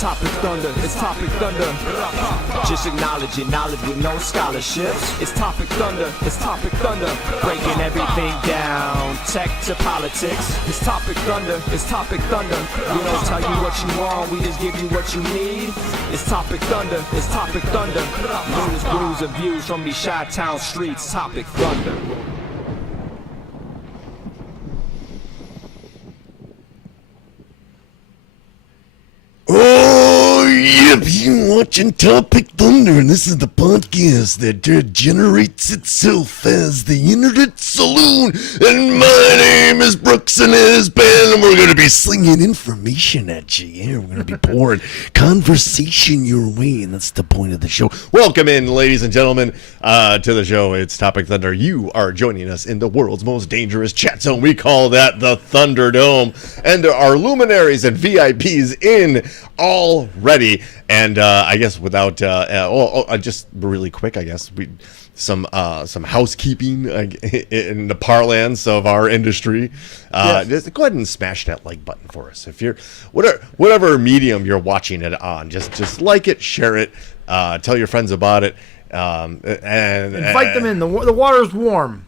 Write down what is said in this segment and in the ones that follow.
Topic Thunder, it's Topic Thunder. Just acknowledge it, knowledge with no scholarships. It's Topic Thunder, it's Topic Thunder. Breaking everything down, tech to politics. It's Topic Thunder, it's Topic Thunder. We don't tell you what you want, we just give you what you need. It's Topic Thunder, it's Topic Thunder. News, brews, and views from these Chi-Town streets. Topic Thunder. Oh, yep, you're watching Topic Thunder, and this is the podcast that generates itself as the Internet Saloon, and my name is Broox and Ben, and we're going to be slinging information at you. Yeah, we're going to be pouring conversation your way, and that's the point of the show. Welcome in, ladies and gentlemen, to the show. It's Topic Thunder. You are joining us in the world's most dangerous chat zone. We call that the Thunderdome, and our luminaries and VIPs in already. And I guess without just really quick, I guess some housekeeping in the parlance of our industry. Yes. Just go ahead and smash that like button for us. If you're whatever medium you're watching it on, just like it, share it, tell your friends about it, and invite them in. The water's warm.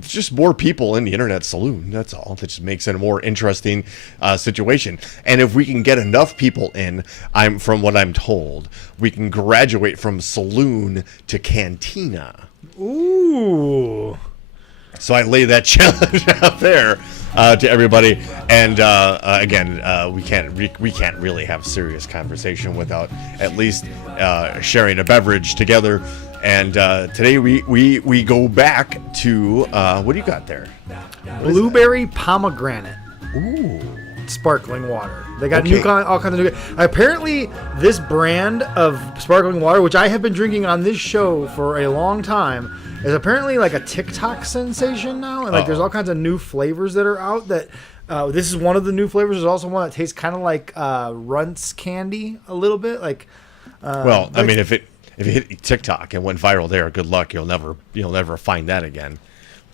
Just more people in the Internet Saloon. That's all. That just makes it a more interesting situation. And if we can get enough people in, from what I'm told, we can graduate from saloon to cantina. Ooh. So I lay that challenge out there to everybody. And again, we can't really have serious conversation without at least sharing a beverage together. And today we go back to what do you got there? Blueberry pomegranate. Ooh. Sparkling water. They got all kinds of new. Apparently, this brand of sparkling water, which I have been drinking on this show for a long time, is apparently like a TikTok sensation now. And like, there's all kinds of new flavors that are out. That this is one of the new flavors. There's also one that tastes kind of like Runts candy a little bit. Like, well, I mean, if it hit TikTok and went viral there, good luck. You'll never find that again.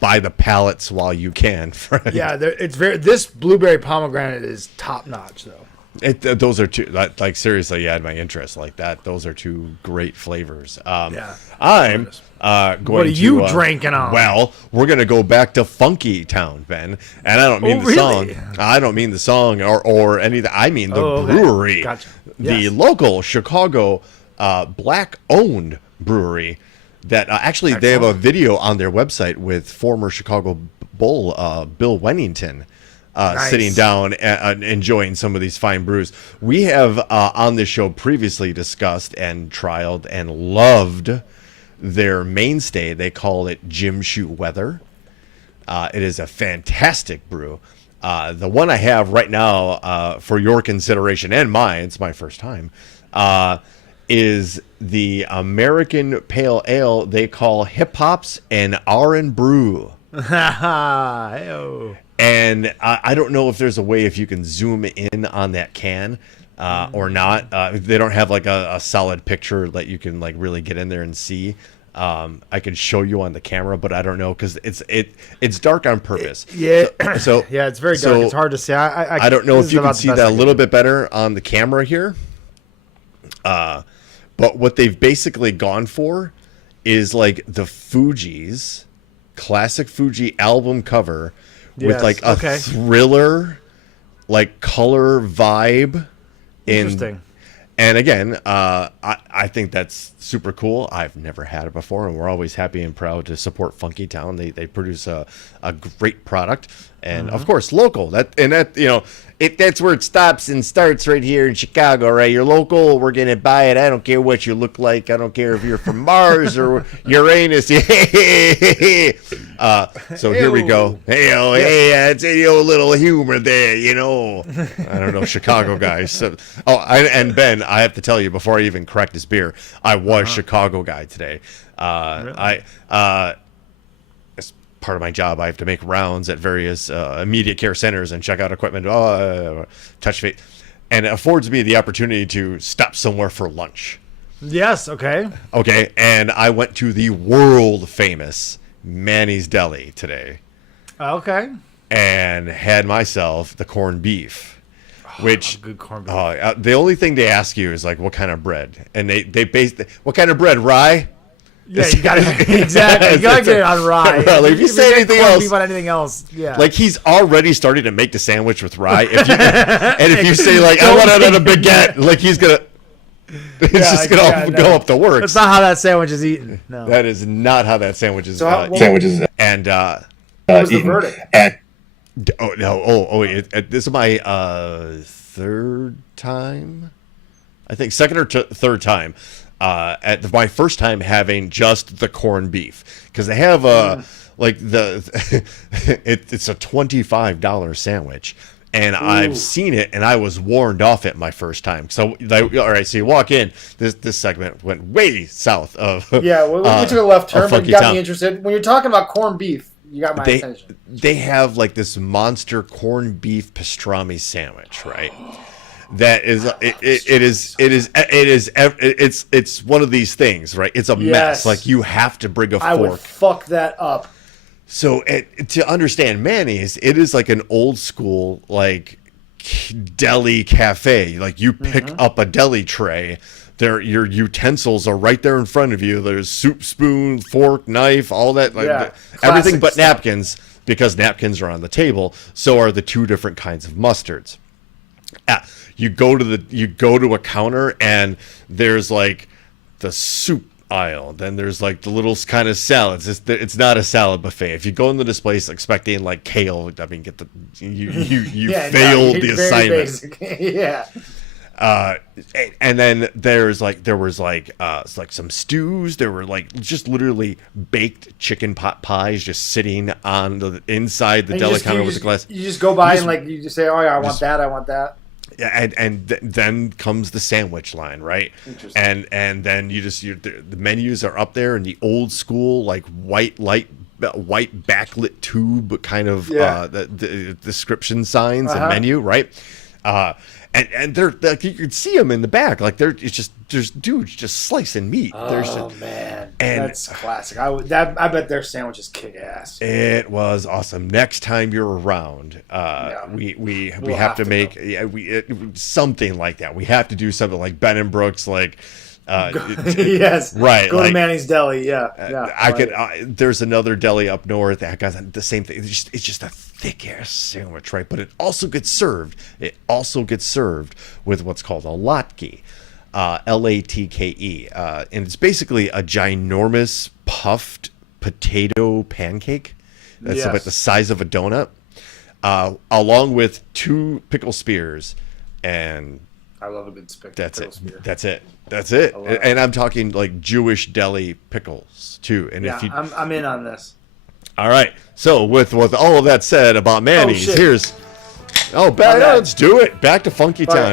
Buy the pallets while you can, friend. Yeah, this blueberry pomegranate is top notch, though. Those are two, like seriously, you had my interest like that. Those are two great flavors. Yeah. I'm going to. What are you drinking on? Well, we're going to go back to Funky Town, Ben. And I don't mean the really? song. I don't mean the song or any of that. I mean the brewery. Gotcha. The Yes. local Chicago black-owned brewery that actually they have a video on their website with former Chicago Bull Bill Wennington sitting down and enjoying some of these fine brews. We have on this show previously discussed and trialed and loved their mainstay. They call it Gym Shoe Weather. It is a fantastic brew. The one I have right now for your consideration and mine, it's my first time, is the American Pale Ale they call Hip Hops and R&B Brew. Hey-o. And I don't know if there's a way if you can zoom in on that can or not. They don't have like a solid picture that you can like really get in there and see. I can show you on the camera, but I don't know because it's dark on purpose. Yeah. So yeah, it's very dark. It's hard to see. I don't know if you can see that a little bit better on the camera here. But what they've basically gone for is like the Fugees, classic Fuji album cover with like a thriller, like color vibe. Interesting. And again, I think that's super cool. I've never had it before, and we're always happy and proud to support Funky Town. They produce a great product, and of course, local. That's where it stops and starts right here in Chicago, right? You're local, we're gonna buy it. I don't care what you look like. I don't care if you're from Mars or Uranus. So here we go. It's a little humor there, I don't know, Chicago guys. So, and Ben, I have to tell you before I even cracked this beer, I was Chicago guy today. Really? As part of my job, I have to make rounds at various immediate care centers and check out equipment, touch base, and it affords me the opportunity to stop somewhere for lunch. Yes. Okay. And I went to the world famous Manny's Deli today. Okay. And had myself the corned beef. which good corned beef. The only thing they ask you is like, what kind of bread? And they base what kind of bread? Rye? Yeah, you gotta exactly. You gotta get it on rye. Like, if you say anything else, beef on anything else, yeah. like he's already started to make the sandwich with rye. If you say like, I want it on a baguette, like he's gonna, it's just gonna go up the works. That's not how that sandwich is eaten. No, that is not how that sandwich is. Sandwiches. And what was the verdict? This is my third time, I think, second or third time. At my first time having just the corned beef, because they have like it's a $25 sandwich, and I've seen it and I was warned off it my first time. So all right, so you walk in, this segment went way south of we took a left turn, but you got me interested. When you're talking about corned beef, you got my attention. They have like this monster corned beef pastrami sandwich, right? That is it's one of these things, right? It's a mess. Like you have to bring a fork. I would fuck that up. So to understand mayonnaise, it is like an old school like deli cafe. Like you pick up a deli tray. Your utensils are right there in front of you. There's soup spoon, fork, knife, all that, like everything but napkins, because napkins are on the table. So are the two different kinds of mustards. You go to a counter and there's like the soup aisle. Then there's like the little kind of salads. It's not a salad buffet. If you go into this place expecting like kale, I mean, you failed the assignment. Yeah. And then there was like some stews. There were like just literally baked chicken pot pies just sitting on the inside the deli counter with a glass. You just go by and like you just say, oh yeah, I want that. Yeah, and then comes the sandwich line, right? And then the menus are up there in the old school like white backlit tube kind of the description signs and menu, right? And they're like, you can see them in the back, like there's dudes just slicing meat. Man, that's classic. I bet their sandwiches kick ass. It was awesome. Next time you're around, we have to make something like that. We have to do something like Ben and Brooks, like. Yes. Right. Go to Manny's Deli. Yeah. I could. There's another deli up north that has the same thing. It's just a thick ass sandwich, right? But it also gets served. With what's called a latke, Latke, and it's basically a ginormous puffed potato pancake that's about the size of a donut, along with 2 pickle spears and. I love a good pickle spear. That's it. And I'm talking like Jewish deli pickles too. And if you, I'm in on this. All right. So with all of that said about mayonnaise, let's do it. Back to Funky Town.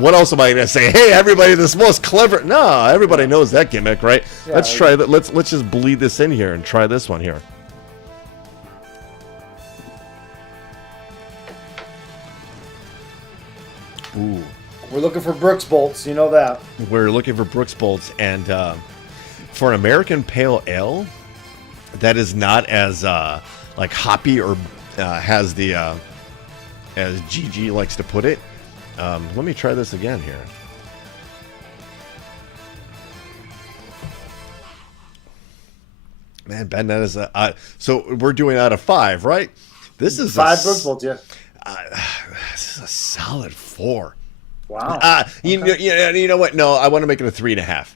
What else am I gonna say? Hey, everybody, this most clever. No, everybody knows that gimmick, right? Yeah, let's try that. Let's just bleed this in here and try this one here. Ooh. We're looking for Brooks bolts, you know that. We're looking for Brooks bolts, and for an American Pale Ale, that is not as like hoppy or has the as GG likes to put it. Let me try this again here. Man, Ben, that is so we're doing out of 5, right? This is 5 Brooks bolts, yeah. This is a solid 4. Wow. You know what? No, I want to make it a 3.5.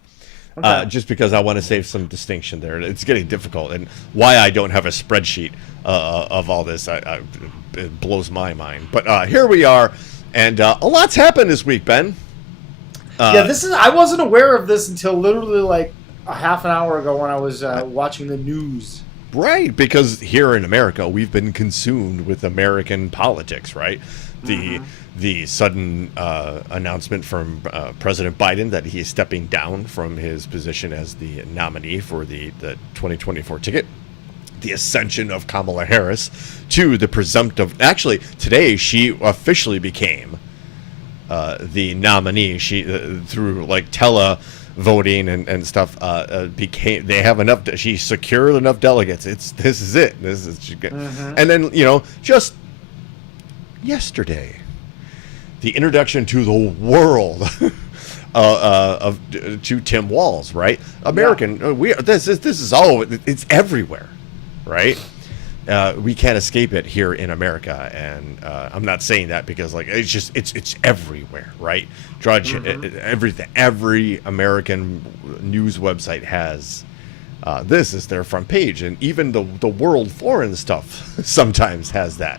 Okay. Just because I want to save some distinction there. It's getting difficult, and why I don't have a spreadsheet of all this, it blows my mind. But here we are, and a lot's happened this week, Ben. I wasn't aware of this until literally like a half an hour ago when I was watching the news. Right, because here in America, we've been consumed with American politics, right? The sudden announcement from President Biden that he is stepping down from his position as the nominee for the 2024 ticket. The ascension of Kamala Harris to the presumptive. Actually, today she officially became the nominee. She through like voting and stuff became. They have enough. She secured enough delegates. This is it. And then just yesterday, the introduction to the world to Tim Walz, right? American, this is all, it's everywhere, right? We can't escape it here in America, and I'm not saying that because like it's everywhere, right? Drudge, every American news website has this is their front page, and even the World Foreign stuff sometimes has that.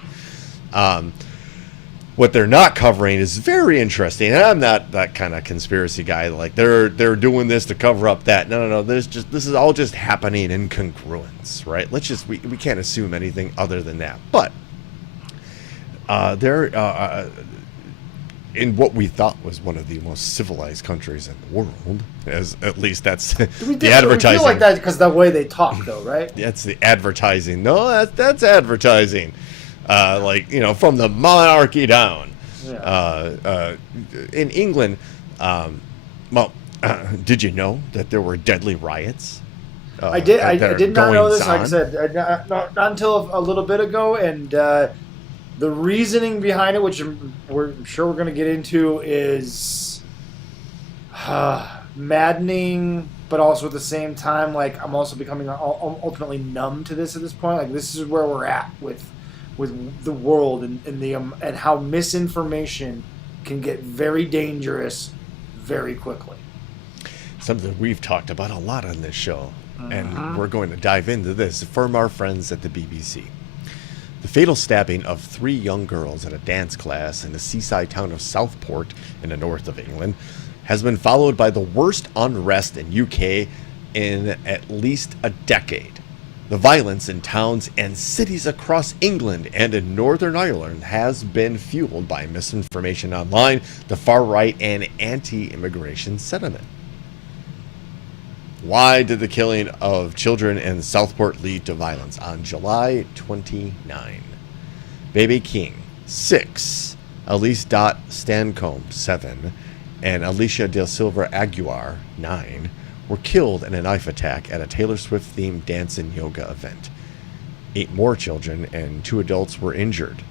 What they're not covering is very interesting, and I'm not that kind of conspiracy guy. Like they're doing this to cover up that. No. This is all just happening in congruence, right? We can't assume anything other than that. But they're in what we thought was one of the most civilized countries in the world, as at least that's the advertising. We feel like that because the way they talk, though, right? That's the advertising. No, that's advertising. Like, from the monarchy down. Yeah. In England, did you know that there were deadly riots? I did not know this. Like I said, not until a little bit ago, and the reasoning behind it, which we're sure we're going to get into, is maddening, but also at the same time, like I'm also becoming ultimately numb to this at this point. Like this is where we're at with the world and how misinformation can get very dangerous very quickly. Something we've talked about a lot on this show, and we're going to dive into this from our friends at the BBC. The fatal stabbing of 3 young girls at a dance class in the seaside town of Southport in the north of England has been followed by the worst unrest in UK in at least a decade. The violence in towns and cities across England and in Northern Ireland has been fueled by misinformation online, the far right, and anti-immigration sentiment. Why did the killing of children in Southport lead to violence? On July 29, Baby King, 6, Elise Stancombe, 7, and Alicia Del Silva Aguiar, 9, were killed in a knife attack at a Taylor Swift-themed dance and yoga event. 8 more children and 2 adults were injured.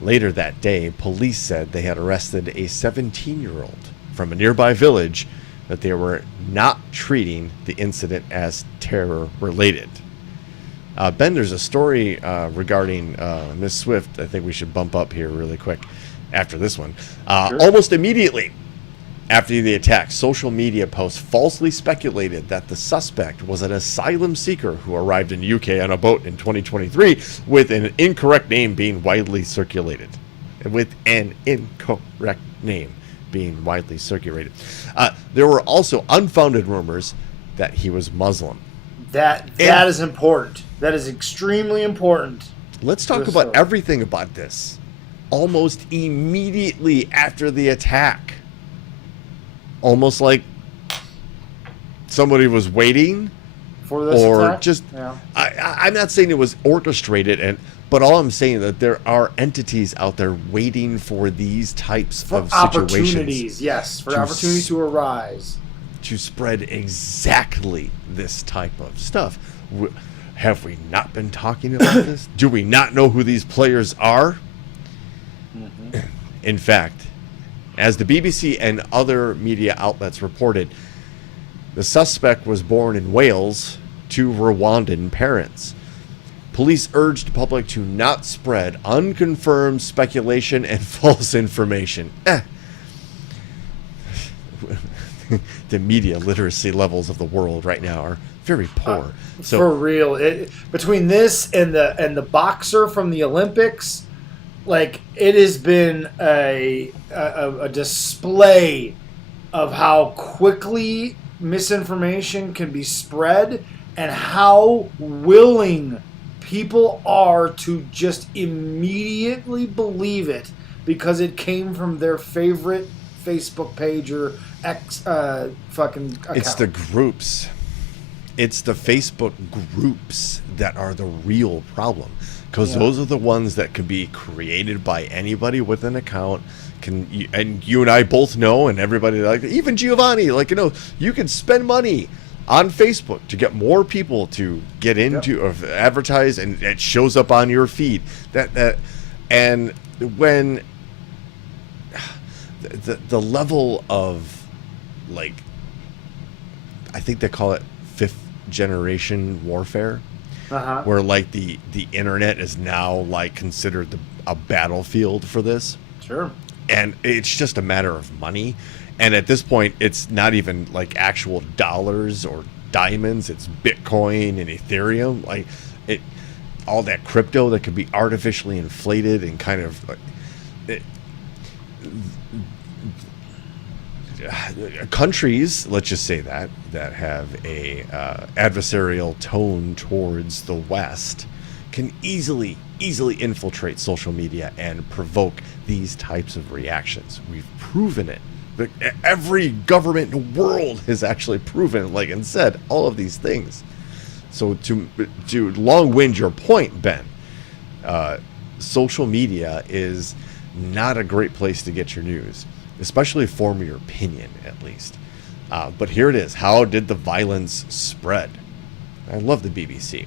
Later that day, police said they had arrested a 17-year-old from a nearby village, that they were not treating the incident as terror-related. Ben, there's a story regarding Miss Swift I think we should bump up here really quick after this one. Sure. Almost immediately after the attack, social media posts falsely speculated that the suspect was an asylum seeker who arrived in the UK on a boat in 2023 with an incorrect name being widely circulated. There were also unfounded rumors that he was Muslim. That is important. That is extremely important. Let's talk about everything about this. Almost immediately after the attack. Almost like somebody was waiting for this attack? Just I'm not saying it was orchestrated, but all I'm saying that there are entities out there waiting for these types of opportunities. Yes, for opportunities to arise, to spread exactly this type of stuff. Have we not been talking about this? Do we not know who these players are? In fact, as the BBC and other media outlets reported, the suspect was born in Wales to Rwandan parents. Police urged the public to not spread unconfirmed speculation and false information. The media literacy levels of the world right now are very poor. So for real, between this and the boxer from the Olympics, like it has been a display of how quickly misinformation can be spread and how willing people are to just immediately believe it because it came from their favorite Facebook page or fucking account. It's the groups. It's the Facebook groups that are the real problem. Because those are the ones that can be created by anybody with an account. And you and I both know, and everybody, like even Giovanni, you can spend money on Facebook to get more people to get into or advertise, and it shows up on your feed. And when the level of, like, I think they call it fifth generation warfare, where like the internet is now like considered a battlefield for this. Sure. And it's just a matter of money. And at this point, it's not even like actual dollars or diamonds. It's Bitcoin and Ethereum. Like all that crypto that could be artificially inflated and kind of countries, let's just say that have a adversarial tone towards the West can easily infiltrate social media and provoke these types of reactions. We've proven it. Every government in the world has actually proven, like, and said all of these things. So to long-wind your point, Ben, social media is not a great place to get your news, especially form your opinion, at least. But here it is. How did the violence spread? I love the BBC.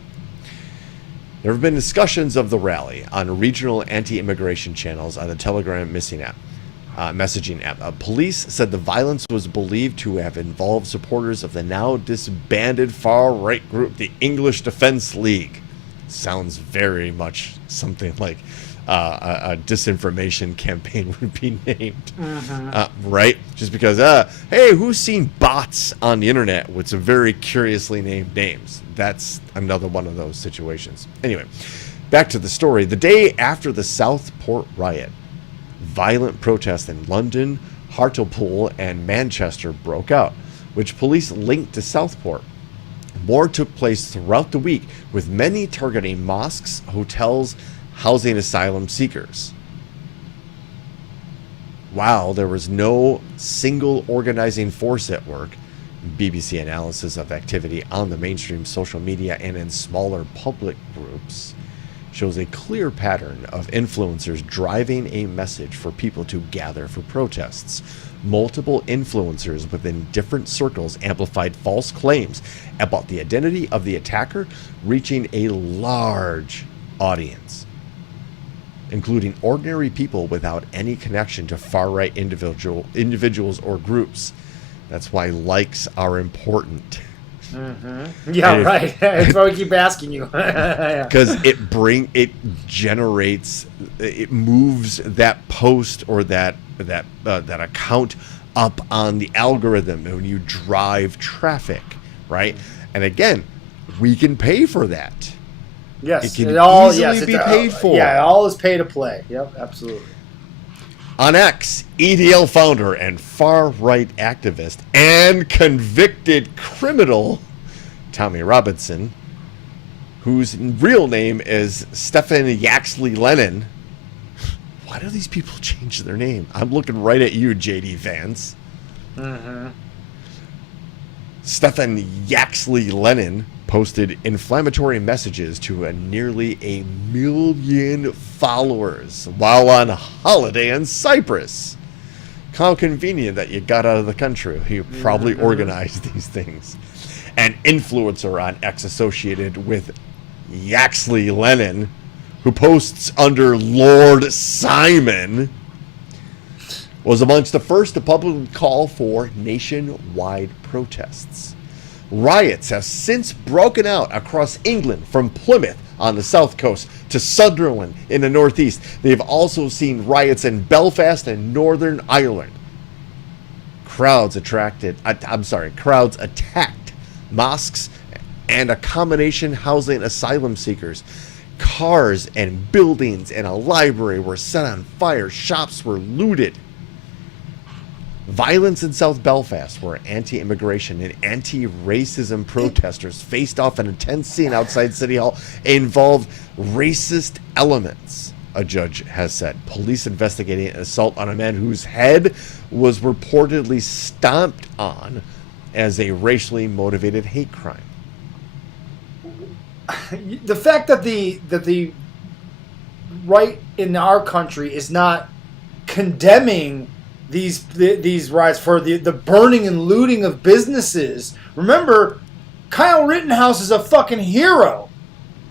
There have been discussions of the rally on regional anti-immigration channels on the Telegram messaging app. Police said the violence was believed to have involved supporters of the now disbanded far-right group, the English Defence League. Sounds very much something like a disinformation campaign would be named, right? Just because, hey, who's seen bots on the internet with some very curiously named names? That's another one of those situations. Anyway, back to the story. The day after the Southport riot, violent protests in London, Hartlepool, and Manchester broke out, which police linked to Southport. More took place throughout the week, with many targeting mosques, hotels, housing asylum seekers. While there was no single organizing force at work, BBC analysis of activity on the mainstream social media and in smaller public groups shows a clear pattern of influencers driving a message for people to gather for protests. Multiple influencers within different circles amplified false claims about the identity of the attacker, reaching a large audience, including ordinary people without any connection to far-right individuals or groups. That's why likes are important. Yeah, right. That's why we keep asking you. Because it moves that post or that account up on the algorithm when you drive traffic, right? And again, we can pay for that. Yes, it can easily be paid for. Yeah, it all is pay to play. Yep, absolutely. On X, EDL founder and far-right activist and convicted criminal Tommy Robinson, whose real name is Stefan Yaxley Lennon. Why do these people change their name? I'm looking right at you, JD Vance. Stefan Yaxley Lennon posted inflammatory messages to nearly 1 million followers while on holiday in Cyprus. How convenient that you got out of the country. You probably organized these things. An influencer on X associated with Yaxley Lennon, who posts under Lord Simon, was amongst the first to publicly call for nationwide protests. Riots have since broken out across England, from Plymouth on the south coast to Sunderland in the northeast. They've also seen riots in Belfast and Northern Ireland. Crowds attacked mosques and accommodation housing asylum seekers. Cars and buildings and a library were set on fire. Shops were looted. Violence in South Belfast, where anti-immigration and anti-racism protesters faced off an intense scene outside City Hall, involved racist elements, a judge has said. Police investigating an assault on a man whose head was reportedly stomped on as a racially motivated hate crime. The fact that the right in our country is not condemning these riots for the burning and looting of businesses. Remember, Kyle Rittenhouse is a fucking hero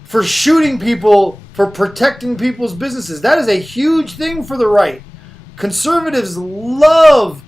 for shooting people, for protecting people's businesses. That is a huge thing for the right. conservatives love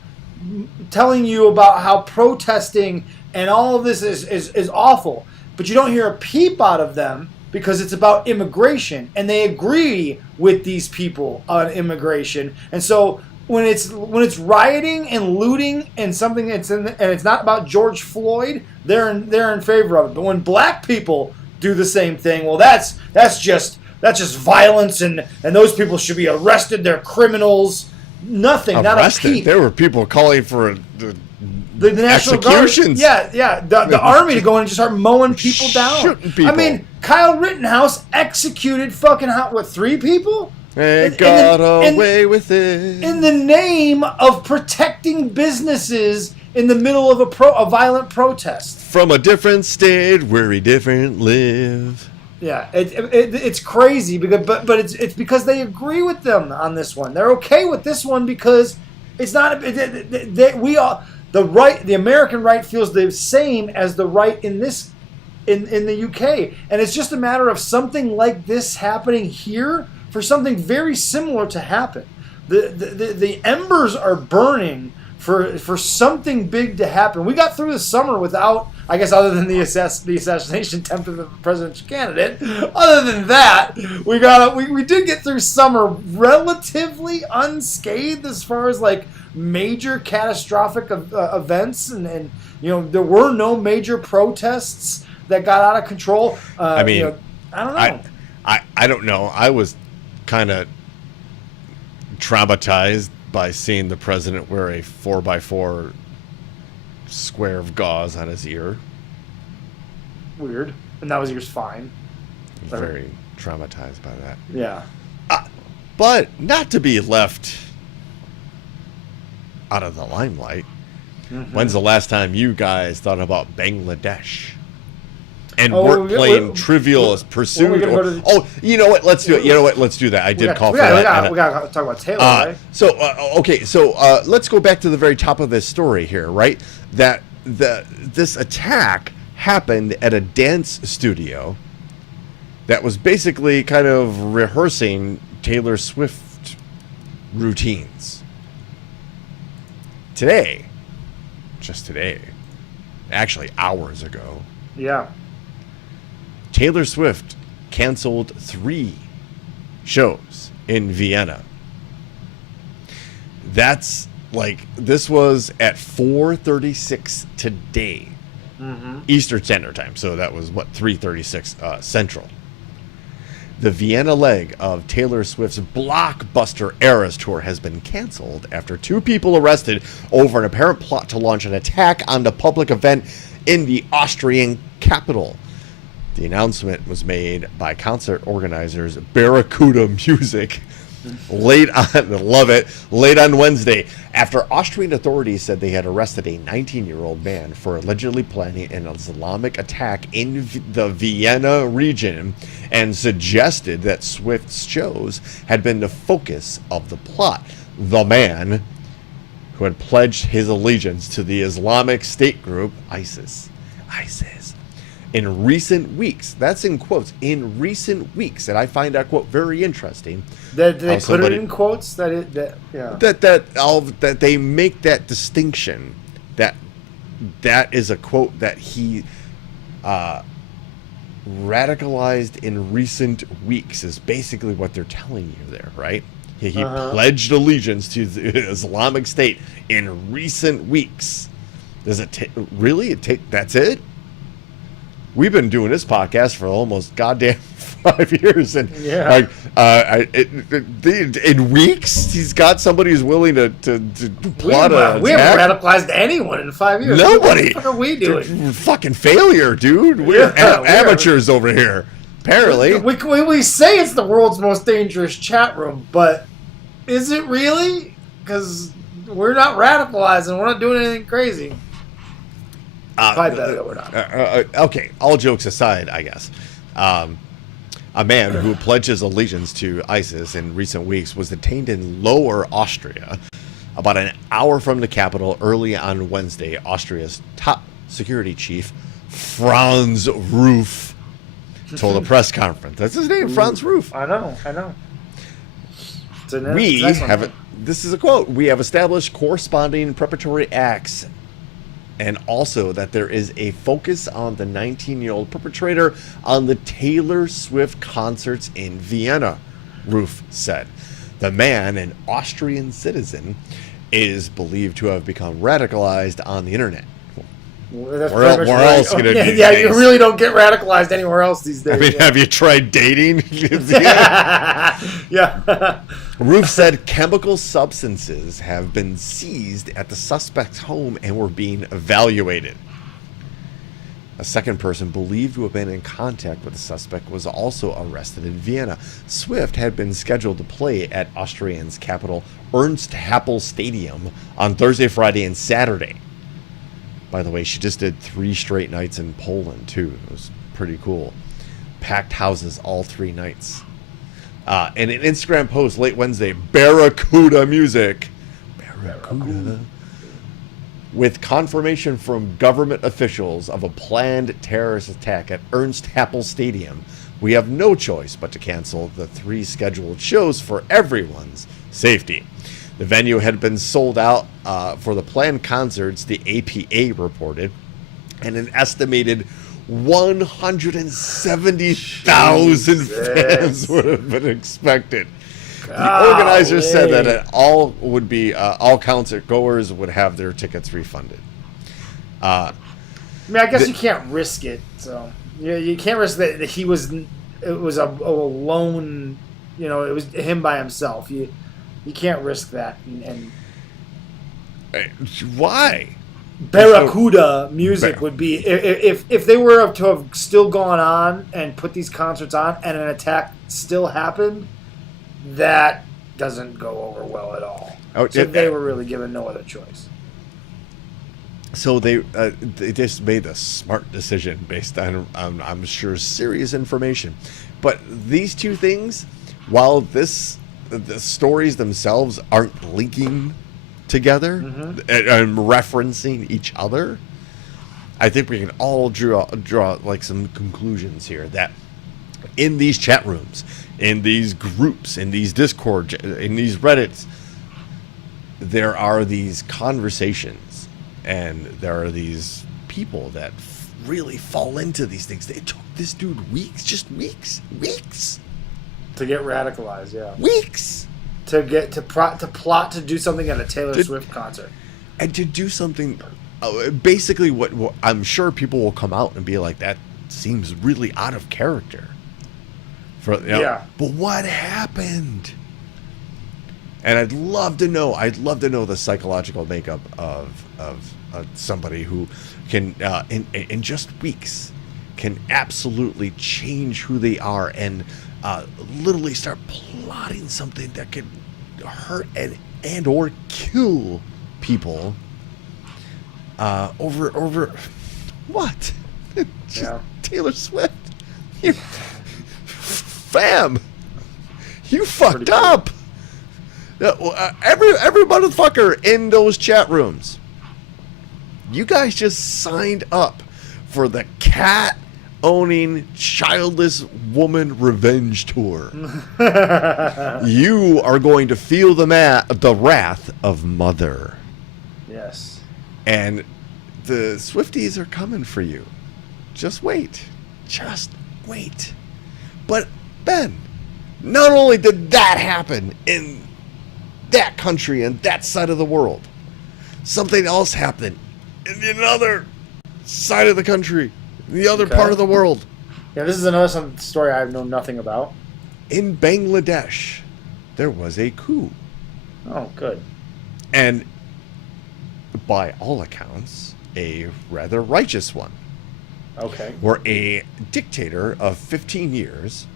telling you about how protesting and all of this is awful, but you don't hear a peep out of them because it's about immigration, and they agree with these people on immigration. And so when it's rioting and looting and something and it's not about George Floyd, they're in favor of it. But when black people do the same thing, well, that's just violence, and those people should be arrested. They're criminals. Nothing, not a peep. There were people calling for the National executions. Guard, the army to go in and just start mowing people down. Shooting people. I mean, Kyle Rittenhouse executed 3 people? And got away with it. In the name of protecting businesses in the middle of a violent protest. From a different state where we different live. Yeah, it's crazy but it's because they agree with them on this one. They're okay with this one because it's not the American right feels the same as the right in the UK, and it's just a matter of something like this happening here for something very similar to happen. The embers are burning for something big to happen. We got through the summer without, I guess, other than the assassination attempt of the presidential candidate. Other than that, we did get through summer relatively unscathed as far as like major catastrophic events, and there were no major protests that got out of control. I don't know. I don't know. I was kind of traumatized by seeing the president wear a 4x4 square of gauze on his ear. Weird. And that was yours fine. Very traumatized by that. Yeah. But not to be left out of the limelight. Mm-hmm. When's the last time you guys thought about Bangladesh? And weren't playing Trivial Pursuit. You know what? Let's do it. You know what? Let's do that. I did call for that. We got to talk about Taylor, right? So let's go back to the very top of this story here, right? That this attack happened at a dance studio that was basically kind of rehearsing Taylor Swift routines. Just today, actually hours ago. Yeah. Taylor Swift canceled 3 shows in Vienna. That's this was at 4:36 today, Eastern Standard Time. So that was 3:36 Central. The Vienna leg of Taylor Swift's blockbuster Eras tour has been canceled after 2 people arrested over an apparent plot to launch an attack on the public event in the Austrian capital. The announcement was made by concert organizers Barracuda Music late on Wednesday, after Austrian authorities said they had arrested a 19-year-old man for allegedly planning an Islamic attack in the Vienna region, and suggested that Swift's shows had been the focus of the plot. The man, who had pledged his allegiance to the Islamic State group ISIS. In recent weeks, that's in quotes, in recent weeks, and I find that quote very interesting. Did they put it in quotes? That they make that distinction. That is a quote that he radicalized in recent weeks, is basically what they're telling you there, right? He pledged allegiance to the Islamic State in recent weeks. Does it really? That's it? We've been doing this podcast for almost goddamn 5 years, and in weeks, he's got somebody who's willing to plot an attack. We haven't radicalized anyone in 5 years. Nobody. What the fuck are we doing? Fucking failure, dude. We're amateurs over here. Apparently, we say it's the world's most dangerous chat room, but is it really? Because we're not radicalizing. We're not doing anything crazy. We're not. Okay, all jokes aside, I guess. A man who pledged his allegiance to ISIS in recent weeks was detained in Lower Austria, about an hour from the capital, early on Wednesday. Austria's top security chief, Franz Ruf, told a press conference. That's his name, Franz Ruf. I know. We have this is a quote. We have established corresponding preparatory acts, and also that there is a focus on the 19-year-old perpetrator on the Taylor Swift concerts in Vienna, Roof said. The man, an Austrian citizen, is believed to have become radicalized on the internet. Well, where else can it be? Yeah, you really don't get radicalized anywhere else these days. I mean, have you tried dating? Yeah. Roof said chemical substances have been seized at the suspect's home and were being evaluated. A second person believed to have been in contact with the suspect was also arrested in Vienna. Swift had been scheduled to play at Austria's capital Ernst Happel Stadium on Thursday, Friday, and Saturday. By the way, she just did 3 straight nights in Poland, too. It was pretty cool. Packed houses all 3 nights. In an Instagram post late Wednesday, Barracuda music. Barracuda. With confirmation from government officials of a planned terrorist attack at Ernst Happel Stadium, we have no choice but to cancel the 3 scheduled shows for everyone's safety. The venue had been sold out for the planned concerts, the APA reported, and an estimated 170,000 fans would have been expected. The organizer said that all concert goers would have their tickets refunded. I mean, I guess you can't risk it. So you can't risk that he was. It was a lone. It was him by himself. You can't risk that. And why? Barracuda music would be if they were to have still gone on and put these concerts on and an attack still happened. That doesn't go over well at all. They were really given no other choice. So they just made a smart decision based on I'm sure serious information. But these 2 things, while the stories themselves aren't linking together and referencing each other, I think we can all draw like some conclusions here that in these chat rooms, in these groups, in these Discord, in these Reddits, there are these conversations and there are these people that really fall into these things. It took this dude weeks to get radicalized. Yeah, weeks to get to plot to do something at a Taylor Swift concert, and to do something. Basically, what I'm sure people will come out and be like, that seems really out of character. But what happened? And I'd love to know the psychological makeup of somebody who can in just weeks can absolutely change who they are and literally start plotting something that could hurt and or kill people over what? Taylor Swift. Fam, you fucked up. Every motherfucker in those chat rooms, you guys just signed up for the cat-owning, childless woman revenge tour. You are going to feel the wrath of Mother. Yes. And the Swifties are coming for you. Just wait. But Ben, not only did that happen in that country and that side of the world, something else happened in the other side of the country, the other part of the world. Yeah, this is another story I know nothing about. In Bangladesh, there was a coup. Oh, good. And by all accounds, a rather righteous one. Okay. Where a dictator of 15 years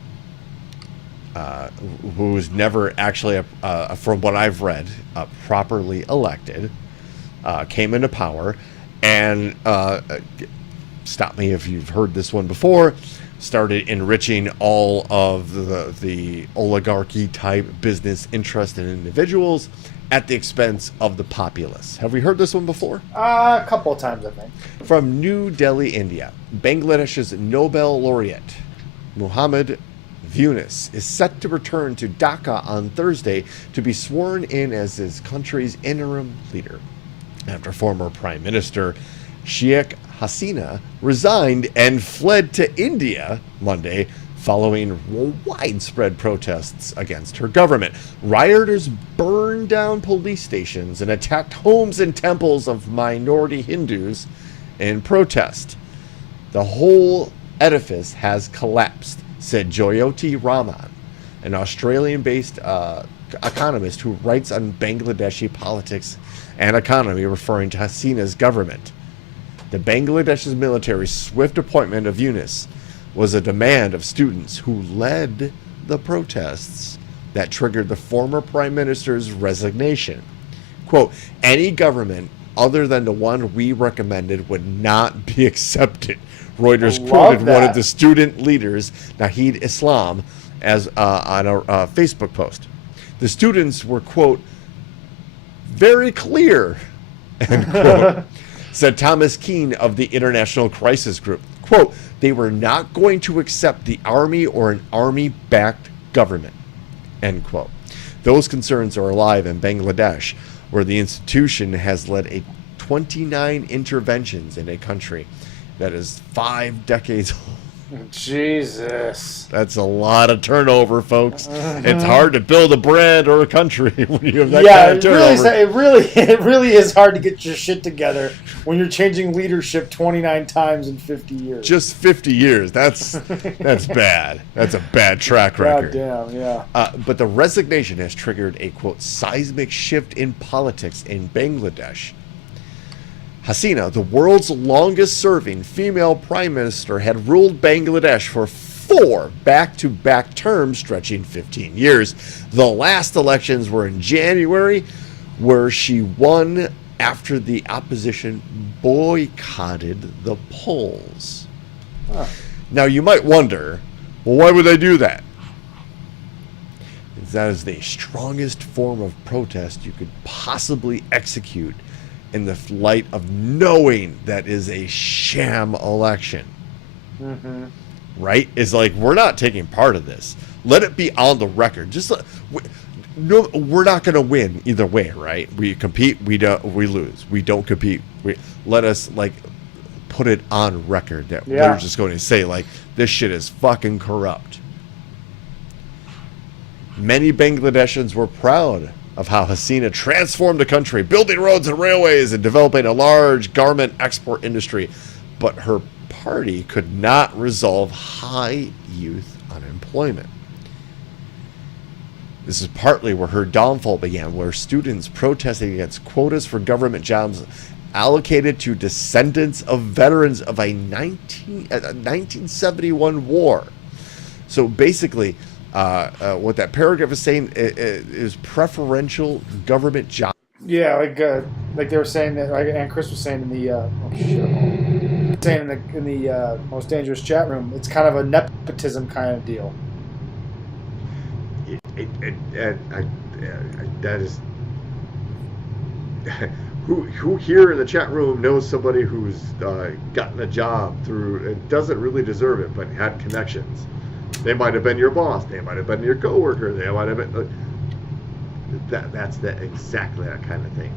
who was never actually, from what I've read, properly elected, came into power, and stop me if you've heard this one before, started enriching all of the oligarchy-type business interest in individuals at the expense of the populace. Have we heard this one before? A couple of times, I think. From New Delhi, India, Bangladesh's Nobel laureate, Muhammad Yunus is set to return to Dhaka on Thursday to be sworn in as his country's interim leader, after former Prime Minister Sheikh Hasina resigned and fled to India Monday following widespread protests against her government. Rioters burned down police stations and attacked homes and temples of minority Hindus in protest. The whole edifice has collapsed, said Jyoti Raman, an Australian-based economist who writes on Bangladeshi politics and economy, referring to Hasina's government. The Bangladesh's military's swift appointment of Yunus was a demand of students who led the protests that triggered the former prime minister's resignation. Quote, any government other than the one we recommended would not be accepted. Reuters quoted one of the student leaders, Nahid Islam, as on a Facebook post. The students were, quote, very clear, end quote, said Thomas Keane of the International Crisis Group. Quote, they were not going to accept the army or an army-backed government, end quote. Those concerns are alive in Bangladesh, where the institution has led 29 interventions in a country that is 5 decades old. Jesus. That's a lot of turnover, folks. It's hard to build a brand or a country when you have that kind of turnover. It really is hard to get your shit together when you're changing leadership 29 times in 50 years. Just 50 years. That's bad. That's a bad track record. God damn, yeah. But the resignation has triggered a, quote, seismic shift in politics in Bangladesh. Hasina, the world's longest-serving female prime minister, had ruled Bangladesh for 4 back-to-back terms stretching 15 years. The last elections were in January, where she won after the opposition boycotted the polls. Huh. Now, you might wonder, well, why would they do that? That is the strongest form of protest you could possibly execute in the light of knowing that is a sham election. Mm-hmm. Right? It's like, we're not taking part of this. Let it be on the record. No, we're not going to win either way, right? We compete, we lose. We don't compete. Let us, like, put it on record that we're just going to say, like, this shit is fucking corrupt. Many Bangladeshis were proud of how Hasina transformed the country, building roads and railways and developing a large garment export industry. But her party could not resolve high youth unemployment. This is partly where her downfall began, where students protesting against quotas for government jobs allocated to descendants of veterans of a 1971 war. So basically, what that paragraph is saying is preferential government jobs. Yeah, like they were saying that, and Chris was saying in the in the most dangerous chat room, it's kind of a nepotism kind of deal. That is who here in the chat room knows somebody who's gotten a job through, it doesn't really deserve it, but had connections. They might have been your boss. They might have been your coworker. They might have been that's exactly that kind of thing.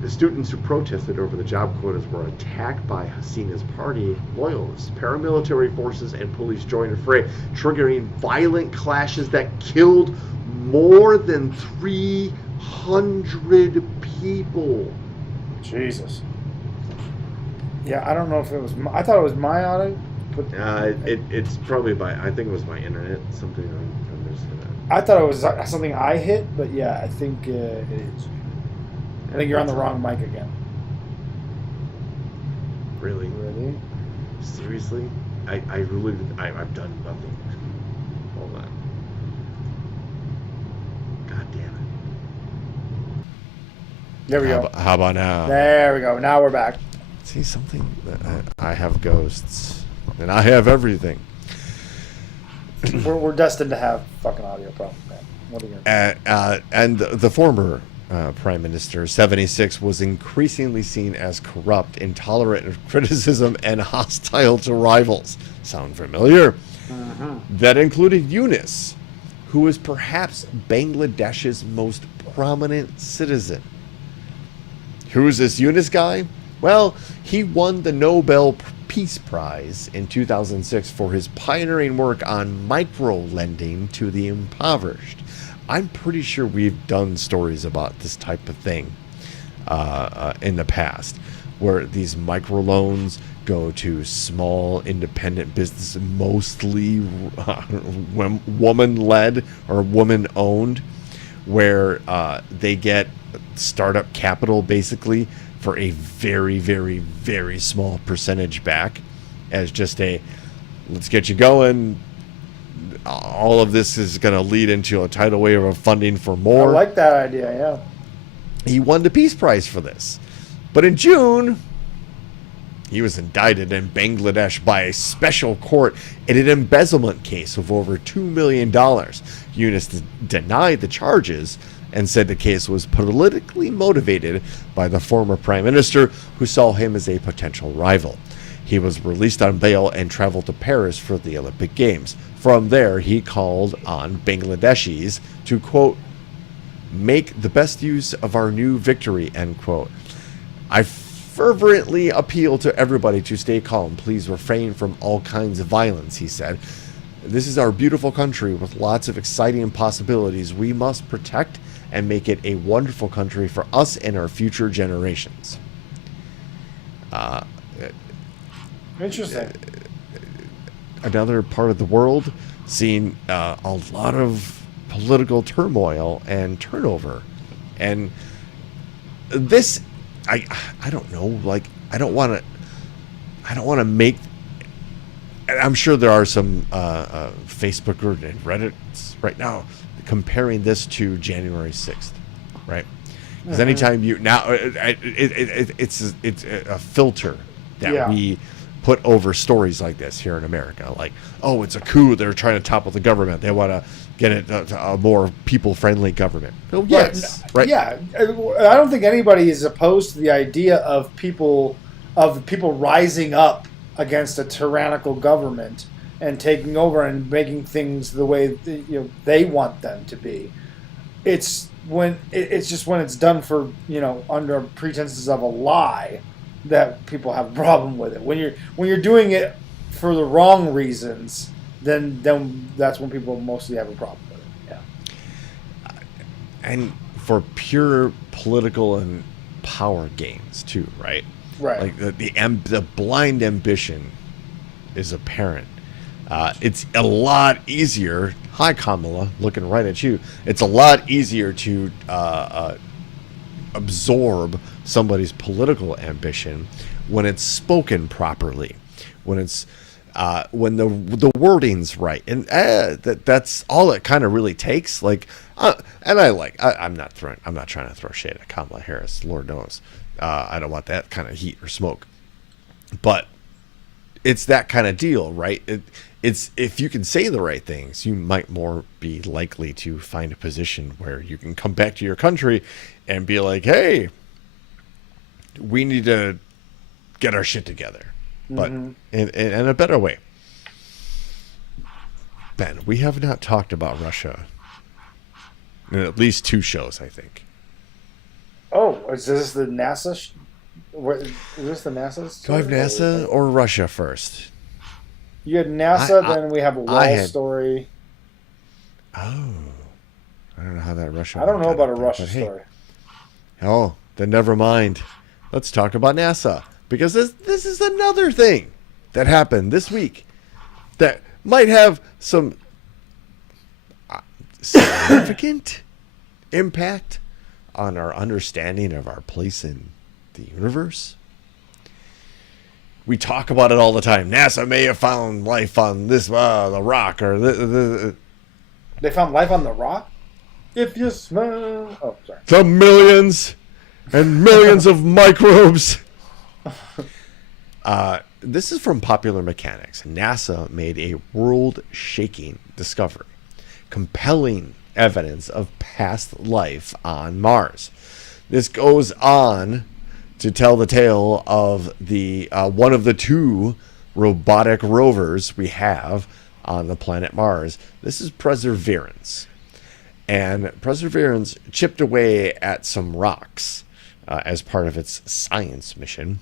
The students who protested over the job quotas were attacked by Hasina's party loyalists. Paramilitary forces and police joined the fray, triggering violent clashes that killed more than 300 people. Jesus. Yeah, I don't know if it was. I thought it was my audio. It's probably I think it was my internet, something I'm just gonna... I thought it was something I hit, but yeah, I think it is. I think you're on the wrong mic again. Really? Seriously? I've done nothing. Hold on. God damn it. There we go. How about now? There we go. Now we're back. See, something that I have ghosts. And I have everything. We're destined to have fucking audio problems, man. What are you gonna and the former prime minister, 76, was increasingly seen as corrupt, intolerant of criticism, and hostile to rivals. Sound familiar? that included Yunus, who was perhaps Bangladesh's most prominent citizen. Who is this Yunus guy? Well, he won the Nobel Peace Prize in 2006 for his pioneering work on micro-lending to the impoverished. I'm pretty sure we've done stories about this type of thing in the past, where these microloans go to small independent businesses, mostly woman-led or woman-owned, where they get startup capital basically for a very, very, very small percentage back as just a, let's get you going. All of this is going to lead into a tidal wave of funding for more. I like that idea, yeah. He won the Peace Prize for this. But in June, he was indicted in Bangladesh by a special court in an embezzlement case of over $2 million. Yunus denied the charges and said the case was politically motivated by the former prime minister, who saw him as a potential rival. He was released on bail and traveled to Paris for the Olympic Games. From there, he called on Bangladeshis to, quote, make the best use of our new victory, end quote. I fervently appeal to everybody to stay calm. Please refrain from all kinds of violence, he said. This is our beautiful country with lots of exciting possibilities. We must protect and make it a wonderful country for us and our future generations. Interesting. Another part of the world seeing a lot of political turmoil and turnover. And this, I don't know, like, I don't want to make, I'm sure there are some Facebook and Reddits right now comparing this to January 6th, right? Because anytime you now, it's a filter that we put over stories like this here in America. Like, oh, it's a coup. They're trying to topple the government. They want to get it a more people-friendly government. Oh, yes, right? Yeah, I don't think anybody is opposed to the idea of people rising up against a tyrannical government and taking over and making things the way they want them to be. It's just when it's done for under pretenses of a lie that people have a problem with it. When you're doing it for the wrong reasons, then that's when people mostly have a problem with it. Yeah. And for pure political and power gains too, right? Right. Like the blind ambition is apparent. It's a lot easier. Hi, Kamala, looking right at you. It's a lot easier to absorb somebody's political ambition when it's spoken properly, when it's when the wording's right, and that's all it kind of really takes. Like, and I'm not trying to throw shade at Kamala Harris. Lord knows, I don't want that kind of heat or smoke, but it's that kind of deal, right? It's if you can say the right things, you might more be likely to find a position where you can come back to your country and be like, hey, we need to get our shit together, but in a better way. Ben, we have not talked about Russia in at least 2 shows, I think. Oh, is this the NASA? Is this the NASA? Do I have NASA or Russia first? You had NASA, then we have a wall story. Oh, I don't know how that Russia. I don't know about a Russia story. Oh, then never mind. Let's talk about NASA, because this is another thing that happened this week that might have some significant impact on our understanding of our place in the universe. We talk about it all the time. NASA may have found life on this the rock, or they found life on the rock. If you smell, sorry, the millions and millions of microbes. This is from Popular Mechanics. NASA made a world-shaking discovery, compelling evidence of past life on Mars. This goes on to tell the tale of the one of the 2 robotic rovers we have on the planet Mars. This is Perseverance. And Perseverance chipped away at some rocks as part of its science mission.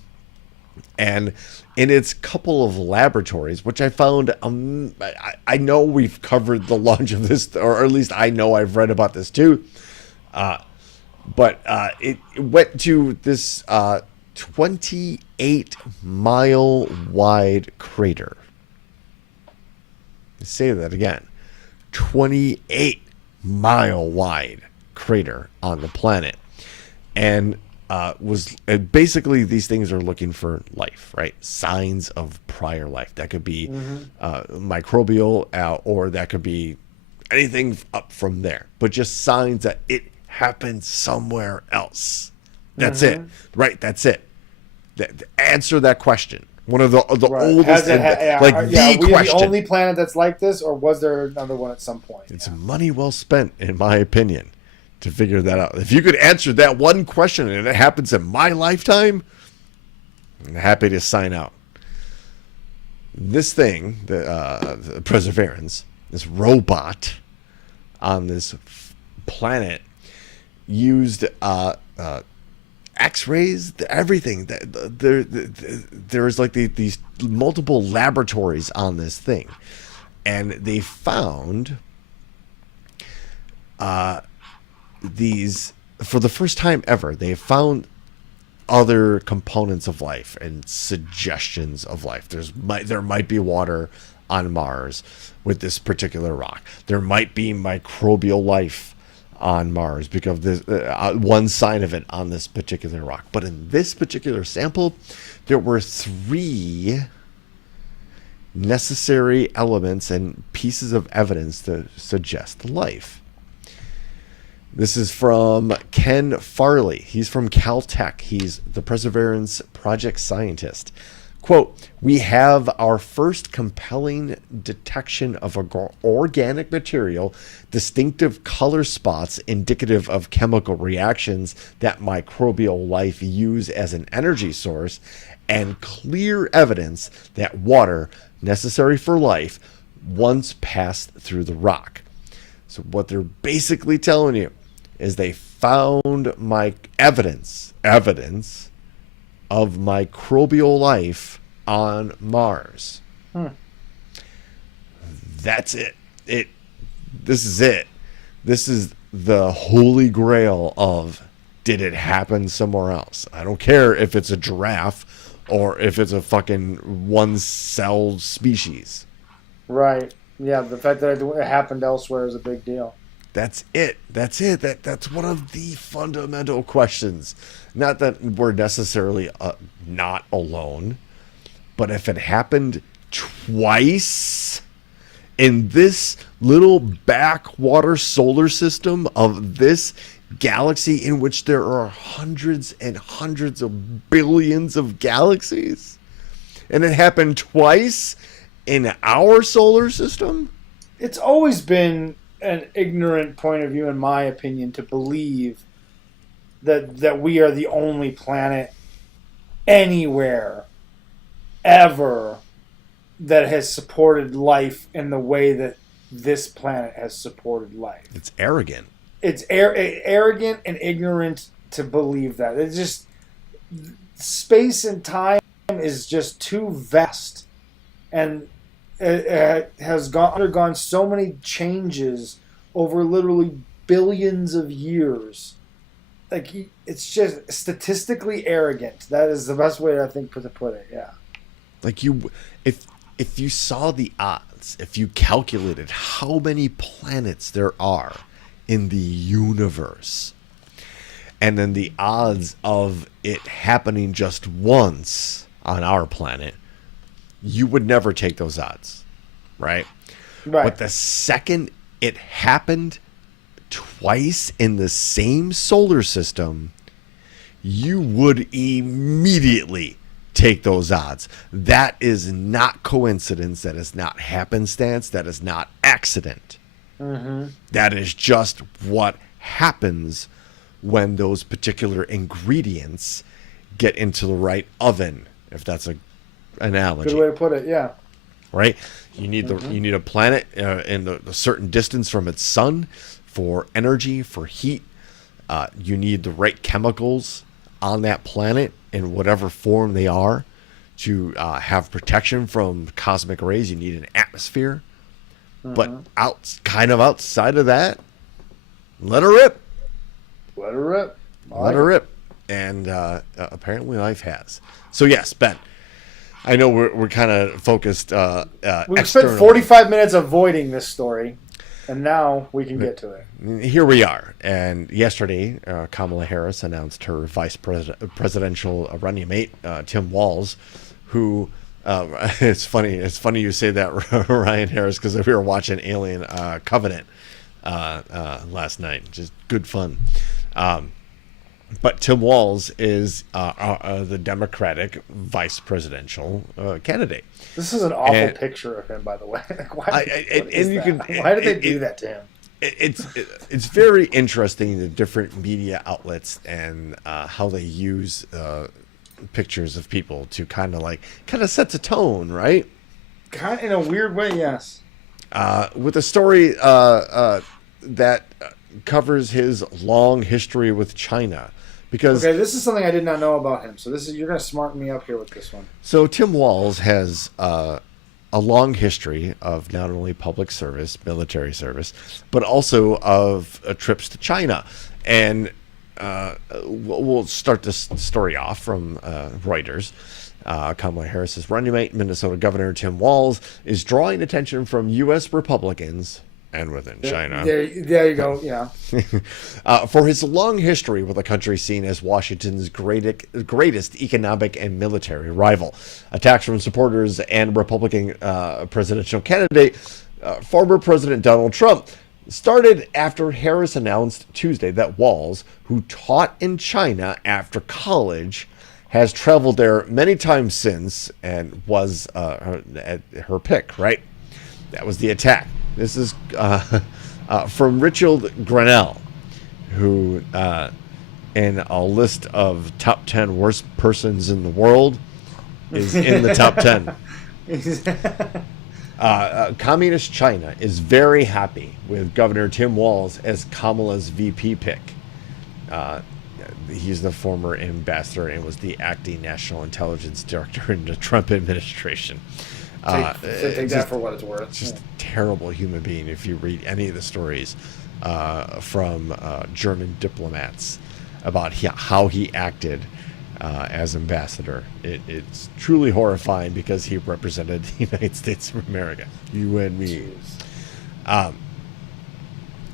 And in its couple of laboratories, which I found, I know we've covered the launch of this, or at least I know I've read about this too. But it went to this 28-mile wide crater. Let's say that again. 28-mile wide crater on the planet. And basically these things are looking for life, right? Signs of prior life. That could be microbial, or that could be anything up from there. But just signs that it happened somewhere else. That's it, right? That's it. Answer that question. One of the oldest, the question. The only planet that's like this, or was there another one at some point? It's money well spent, in my opinion, to figure that out. If you could answer that one question and it happens in my lifetime, I'm happy to sign out. This thing, the Perseverance, this robot on this planet, used X-rays, everything. There's like these multiple laboratories on this thing, and they found these, for the first time ever, they found other components of life and suggestions of life. There might be water on Mars with this particular rock. There might be microbial life on Mars because there's one sign of it on this particular rock. But in this particular sample, there were 3 necessary elements and pieces of evidence to suggest life. This is from Ken Farley. He's from Caltech. He's the Perseverance project scientist. Quote, "We have our first compelling detection of organic material, distinctive color spots indicative of chemical reactions that microbial life use as an energy source, and clear evidence that water, necessary for life, once passed through the rock." So what they're basically telling you is they found evidence of microbial life on Mars. That's it. This is it. This is the holy grail of, did it happen somewhere else? I don't care if it's a giraffe or if it's a fucking one-celled species. Right. Yeah, the fact that it happened elsewhere is a big deal. That's it. That's one of the fundamental questions. Not that we're necessarily not alone, but if it happened twice in this little backwater solar system of this galaxy, in which there are hundreds and hundreds of billions of galaxies, and it happened twice in our solar system, it's always been an ignorant point of view, in my opinion, to believe that we are the only planet anywhere ever that has supported life in the way that this planet has supported life. It's arrogant. It's arrogant and ignorant to believe that. It's just, space and time is just too vast, and it has undergone so many changes over literally billions of years. Like, it's just statistically arrogant. That is the best way, I think, to put it. Yeah. Like, if you saw the odds, if you calculated how many planets there are in the universe, and then the odds of it happening just once on our planet, you would never take those odds, right? Right. But the second it happened twice in the same solar system, you would immediately take those odds. That is not coincidence. That is not happenstance. That is not accident. Mm-hmm. That is just what happens when those particular ingredients get into the right oven, if that's an analogy. Good way to put it, yeah. right? You need a planet in a certain distance from its sun for energy, for heat. You need the right chemicals on that planet in whatever form they are to have protection from cosmic rays. You need an atmosphere. But outside of that, let her rip. Let her rip. Let her rip. And apparently life has. So yes, Ben, I know we're kind of focused. We've spent 45 minutes avoiding this story, and now we can get to it. Here we are. And yesterday, Kamala Harris announced her presidential running mate, Tim Walz, who it's funny you say that, Ryan Harris, because we were watching Alien Covenant last night. Just good fun. But Tim Walz is the Democratic vice presidential candidate. This is an awful picture of him, by the way. Why did they do that to him? It's very interesting, the different media outlets and how they use pictures of people to kind of set the tone, right? Kind of in a weird way, yes. With a story that covers his long history with China. Because this is something I did not know about him. So you're going to smarten me up here with this one. So Tim Walz has a long history of not only public service, military service, but also of trips to China. And we'll start this story off from Reuters. Kamala Harris's running mate, Minnesota Governor Tim Walz, is drawing attention from U.S. Republicans and within China. There you go, yeah. For his long history with a country seen as Washington's greatest economic and military rival. Attacks from supporters and Republican presidential candidate, former President Donald Trump, started after Harris announced Tuesday that Walz, who taught in China after college, has traveled there many times since and was at her pick, right? That was the attack. This is from Richard Grenell, who in a list of top 10 worst persons in the world is in the top 10. Communist China is very happy with Governor Tim Walz as Kamala's VP pick. He's the former ambassador and was the acting national intelligence director in the Trump administration. Take that for what it's worth. Just a terrible human being if you read any of the stories from German diplomats about how he acted as ambassador. It's truly horrifying because he represented the United States of America, you and me.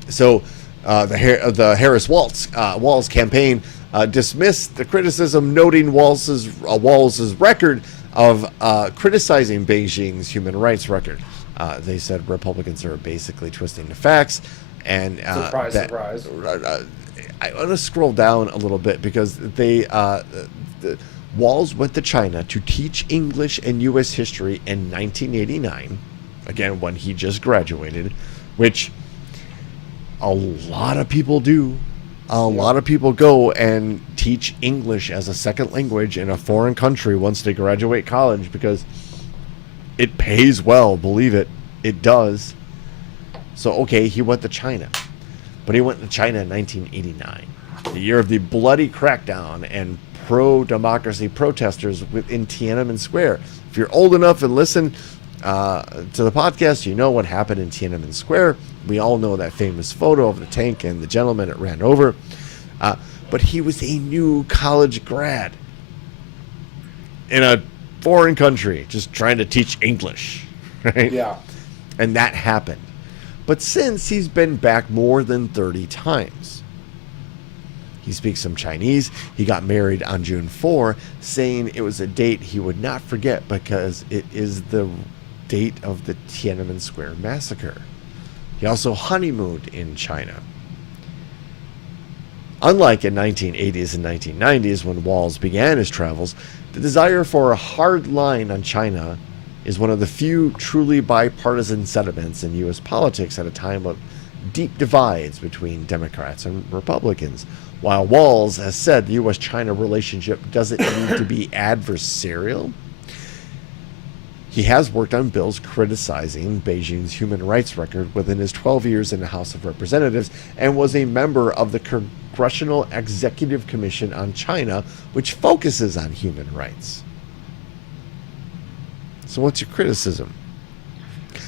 So the Harris-Walz campaign dismissed the criticism, noting Walz's record of criticizing Beijing's human rights record. They said Republicans are basically twisting the facts. And surprise. I want to scroll down a little bit because Walz went to China to teach English and U.S. history in 1989, again, when he just graduated, which a lot of people do. A lot of people go and teach English as a second language in a foreign country once they graduate college because it pays well, believe it. It does. So, okay, he went to China. But he went to China in 1989, the year of the bloody crackdown and pro-democracy protesters within Tiananmen Square. If you're old enough and listen to the podcast, you know what happened in Tiananmen Square. We all know that famous photo of the tank and the gentleman it ran over. But he was a new college grad in a foreign country just trying to teach English, right? Yeah. And that happened. But since, he's been back more than 30 times. He speaks some Chinese. He got married on June 4, saying it was a date he would not forget because it is the date of the Tiananmen Square massacre. He also honeymooned in China. Unlike in 1980s and 1990s when Walz began his travels, the desire for a hard line on China is one of the few truly bipartisan sentiments in U.S. politics at a time of deep divides between Democrats and Republicans. While Walz has said the U.S.-China relationship doesn't need to be adversarial, He has worked on bills criticizing Beijing's human rights record within his 12 years in the House of Representatives and was a member of the Congressional Executive Commission on China, which focuses on human rights. So what's your criticism?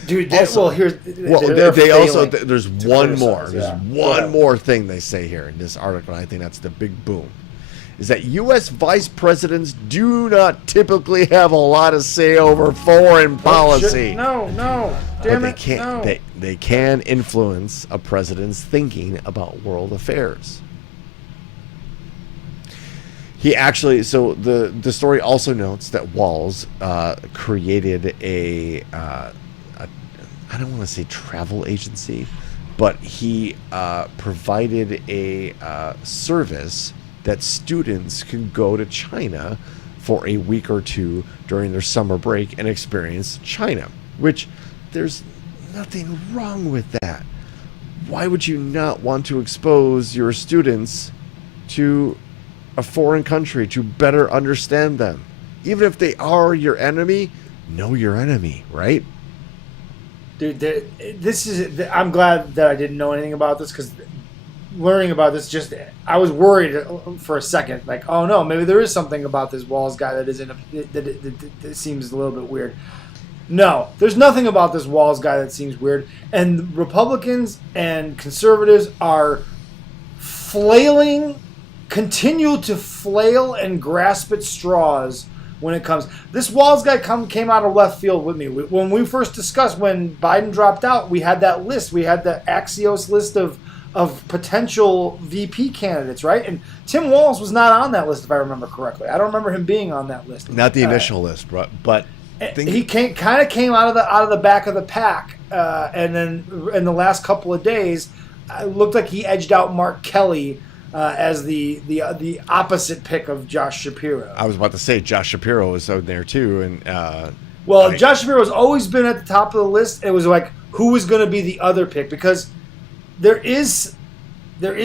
Dude, Also, here's... they also... There's one more. Yeah. There's one more thing they say here in this article, and I think that's the big boom. Is that U.S. vice presidents do not typically have a lot of say over foreign policy. No, damn but it, no. They can influence a president's thinking about world affairs. He actually, so the story also notes that Walz created a I don't want to say travel agency, but he provided a service that students can go to China for a week or two during their summer break and experience China, which there's nothing wrong with that. Why would you not want to expose your students to a foreign country to better understand them? Even if they are your enemy, know your enemy, right? Dude, I'm glad that I didn't know anything about this, because learning about this, I was worried for a second, like, oh no, maybe there is something about this Walz guy that seems a little bit weird. No, there's nothing about this Walz guy that seems weird, and Republicans and conservatives are continue to flail and grasp at straws when it comes. This Walz guy came out of left field with me. When we first discussed, when Biden dropped out, we had that list. We had the Axios list of potential VP candidates, right? And Tim Walz was not on that list, if I remember correctly. I don't remember him being on that list. Not the initial list, but he came out of the back of the pack, and then in the last couple of days, it looked like he edged out Mark Kelly as the opposite pick of Josh Shapiro. I was about to say Josh Shapiro was out there too, and Josh Shapiro's always been at the top of the list. It was like, who was going to be the other pick? Because there is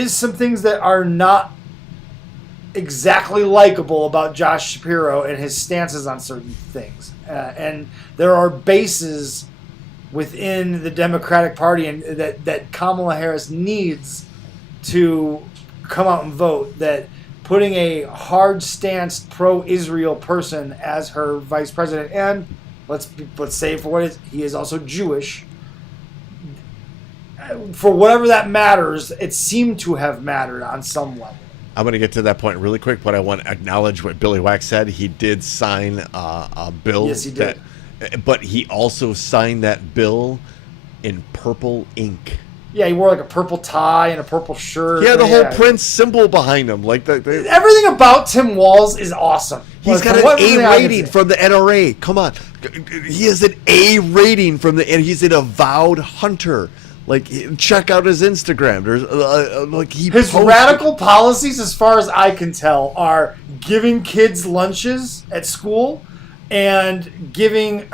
some things that are not exactly likable about Josh Shapiro and his stances on certain things, and there are bases within the Democratic Party and that Kamala Harris needs to come out and vote, that putting a hard stance pro-Israel person as her vice president, and let's say for what he is also Jewish, for whatever that matters, it seemed to have mattered on some level. I'm going to get to that point really quick, but I want to acknowledge what Billy Wax said. He did sign a bill. Yes, he did. But he also signed that bill in purple ink. Yeah, he wore like a purple tie and a purple shirt. Yeah, the whole Prince symbol behind him. Everything about Tim Walz is awesome. He's got an A rating from the NRA. Come on. He has an A rating from and he's an avowed hunter. Like, check out his Instagram. There's his radical policies, as far as I can tell, are giving kids lunches at school and giving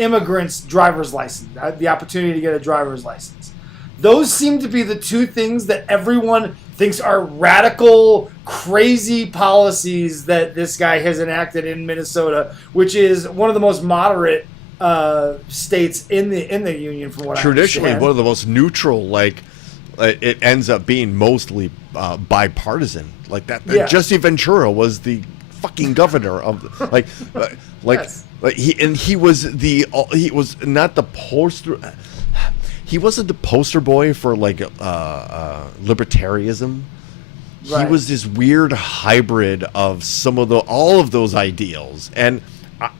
immigrants driver's license, the opportunity to get a driver's license. Those seem to be the two things that everyone thinks are radical, crazy policies that this guy has enacted in Minnesota, which is one of the most moderate states in the union, from what traditionally I understand. One of the most neutral. Like, it ends up being mostly bipartisan. Like that. Yeah. Jesse Ventura was the fucking governor of Yes. he was not the poster. He wasn't the poster boy for libertarianism. Right. He was this weird hybrid of all of those ideals, and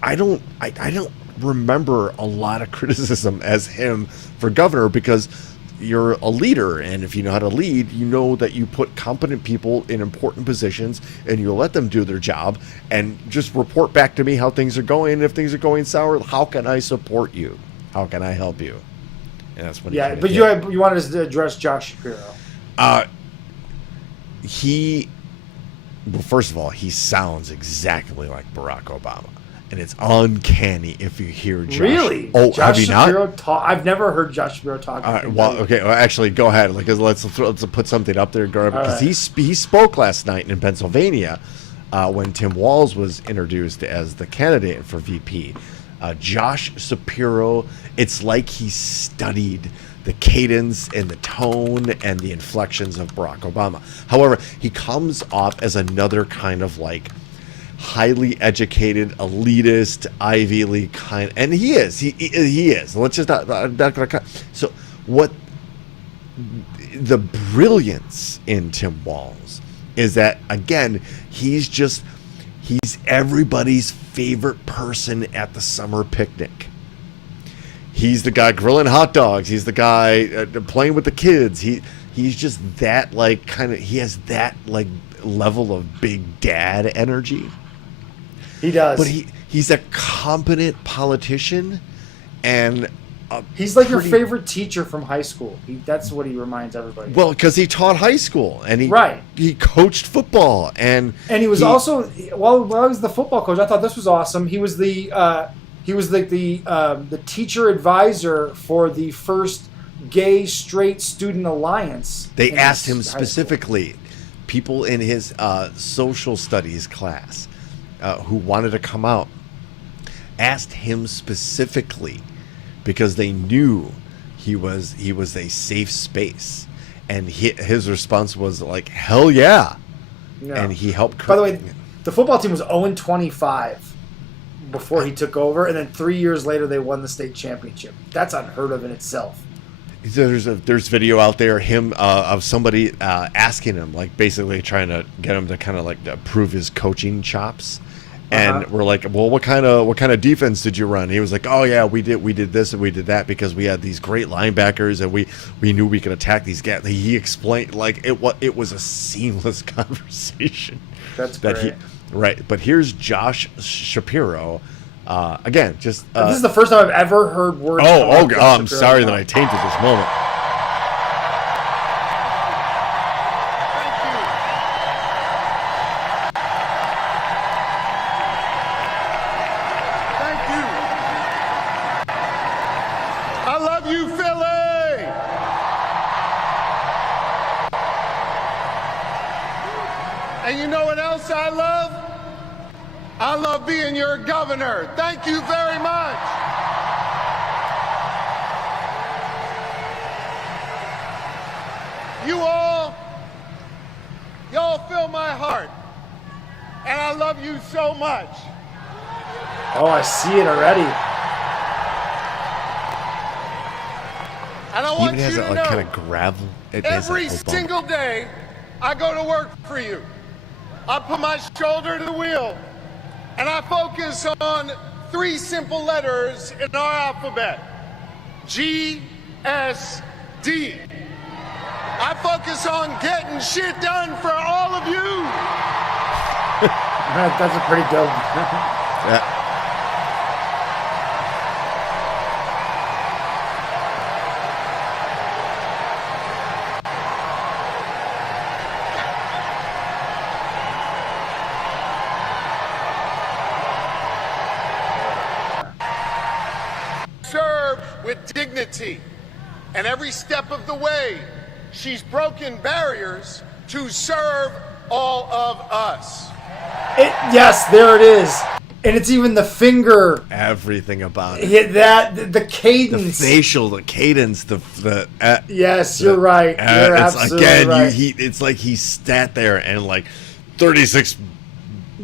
I don't remember a lot of criticism as him for governor, because you're a leader, and if you know how to lead, you know that you put competent people in important positions and you let them do their job and just report back to me how things are going. And if things are going sour, how can I support you? How can I help you? And that's what you wanted us to address Josh Shapiro. First of all, he sounds exactly like Barack Obama. And it's uncanny if you hear Josh. Really? Oh, Josh have you Shapiro not? I've never heard Josh Shapiro talk. Actually, go ahead. Let's put something up there, because he spoke last night in Pennsylvania when Tim Walz was introduced as the candidate for VP. Josh Shapiro, it's like he studied the cadence and the tone and the inflections of Barack Obama. However, he comes off as another kind of like highly educated, elitist, Ivy League kind, and he is. He is. Let's just not gonna cut. So what the brilliance in Tim Walz is that, again, he's everybody's favorite person at the summer picnic. He's the guy grilling hot dogs. He's the guy playing with the kids. He's just that like kind of, he has that like level of big dad energy. He does. But he's a competent politician, and he's like your favorite teacher from high school. That's what he reminds everybody. Well, because he taught high school, and he coached football, and he was also while I was the football coach, I thought this was awesome. He was the teacher advisor for the first Gay Straight Student Alliance. They asked him specifically, people in his social studies class who wanted to come out, asked him specifically because they knew he was a safe space, and his response was like, hell yeah. And he helped. By the way, the football team was 0-25 before he took over, and then 3 years later they won the state championship. That's unheard of in itself. There's video out there of somebody asking him, like basically trying to get him to kind of like prove his coaching chops. And we're like, well, what kind of defense did you run? And he was like, oh yeah, we did this and we did that because we had these great linebackers and we knew we could attack these guys. He explained like it was a seamless conversation. That's great. Right, but here's Josh Shapiro. Again, just this is the first time I've ever heard words. I'm sorry that I tainted this moment. And you know what else I love? I love being your governor. Thank you very much. Y'all fill my heart. And I love you so much. Oh, I see it already. And I want you to know, kind of gravel. Every single day, I go to work for you. I put my shoulder to the wheel, and I focus on 3 simple letters in our alphabet. GSD. I focus on getting shit done for all of you. That's a pretty dope. Yeah. Serve with dignity, and every step of the way, she's broken barriers to serve all of us. Yes, there it is. And it's even the finger. Everything about it. The cadence. The facial, the cadence, yes, you're right. You're absolutely right. It's like he sat there and like 36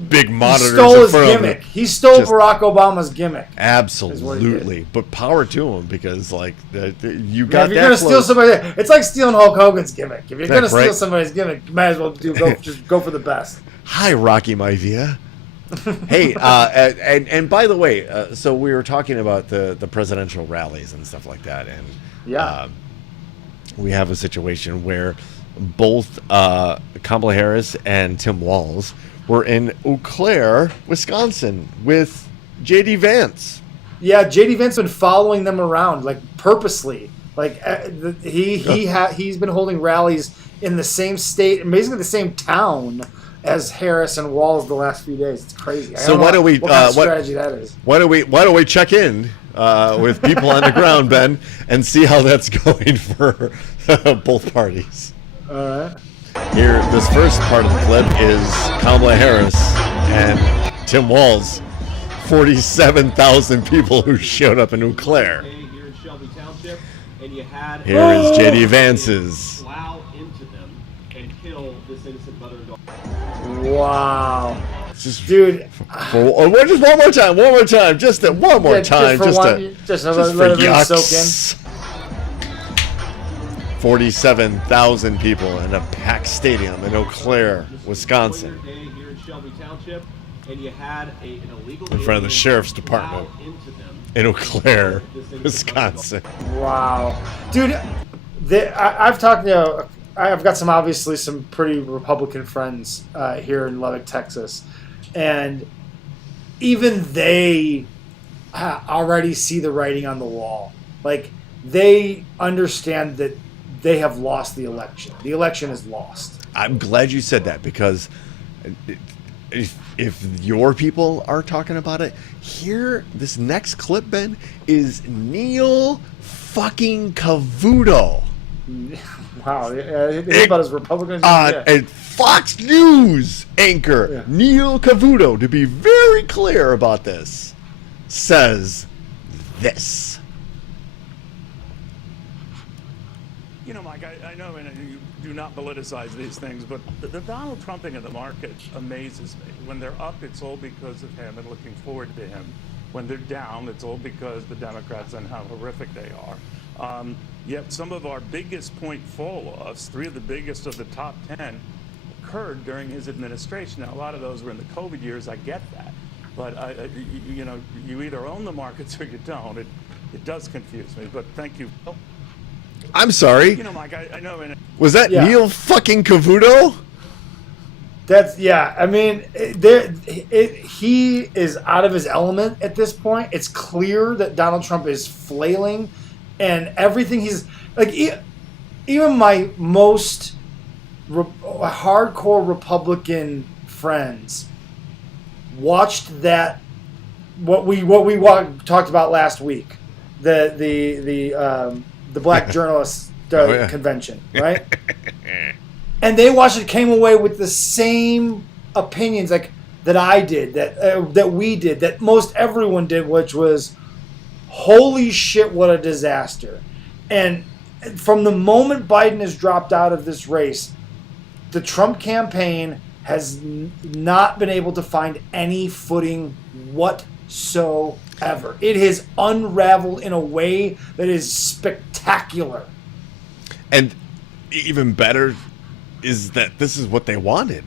big monitors. He stole his gimmick. He stole Barack Obama's gimmick. Absolutely. But power to him, because like you got if you're that gonna steal somebody, it's like stealing Hulk Hogan's gimmick. If you're gonna steal right? somebody's gimmick, you might as well just go for the best. Hi, Rocky Maivia. Hey, and by the way, so we were talking about the presidential rallies and stuff like that, and we have a situation where both Kamala Harris and Tim Walz were in Eau Claire, Wisconsin, with J.D. Vance. Yeah, J.D. Vance been following them around, like purposely. Like he's been holding rallies in the same state, basically the same town as Harris and Walz the last few days. It's crazy. So why don't we? What kind of strategy that is? Why don't we check in with people on the ground, Ben, and see how that's going for both parties? All right. Here, this first part of the clip is Kamala Harris and Tim Walz 47,000 people who showed up in Eau Claire. Here in Shelby Township, and you had Here is JD Vance's. plow into them and kill this innocent mother and daughter. Wow. Just, Dude. just one more time. Just one more time. Just let everything soak in. 47,000 people in a packed stadium in Eau Claire, Wisconsin. Here in Shelby Township, and you had an illegal In front of the sheriff's department in Eau Claire, Wisconsin. Wow. Dude, I've talked to, I've got obviously some pretty Republican friends here in Lubbock, Texas. And even they already see the writing on the wall. Like, they understand that they have lost the election. The election is lost. I'm glad you said that, because if your people are talking about it, here, this next clip, Ben, is Neil fucking Cavuto. Wow, he's about as Republican as you get. And Fox News anchor Neil Cavuto, to be very clear about this, says this. You know, Mike, I know you do not politicize these things, but the Donald Trumping of the market amazes me. When they're up, it's all because of him and looking forward to him. When they're down, it's all because the Democrats and how horrific they are. Yet some of our biggest point fall-offs, 3 of the biggest of the top 10, occurred during his administration. Now, a lot of those were in the COVID years. I get that. But, you know, you either own the markets or you don't. It does confuse me, but thank you. I'm sorry. You know, Mike, I know. Was that Neil fucking Cavuto? That's, yeah. I mean, he is out of his element at this point. It's clear that Donald Trump is flailing, and everything he's like. Even my most hardcore Republican friends watched that. What we talked about last week, the Black Journalist Convention, right? And they watched it, came away with the same opinions like that I did, that we did, that most everyone did, which was, holy shit, what a disaster. And from the moment Biden has dropped out of this race, the Trump campaign has not been able to find any footing whatsoever. It has unraveled in a way that is spectacular. And even better is that this is what they wanted.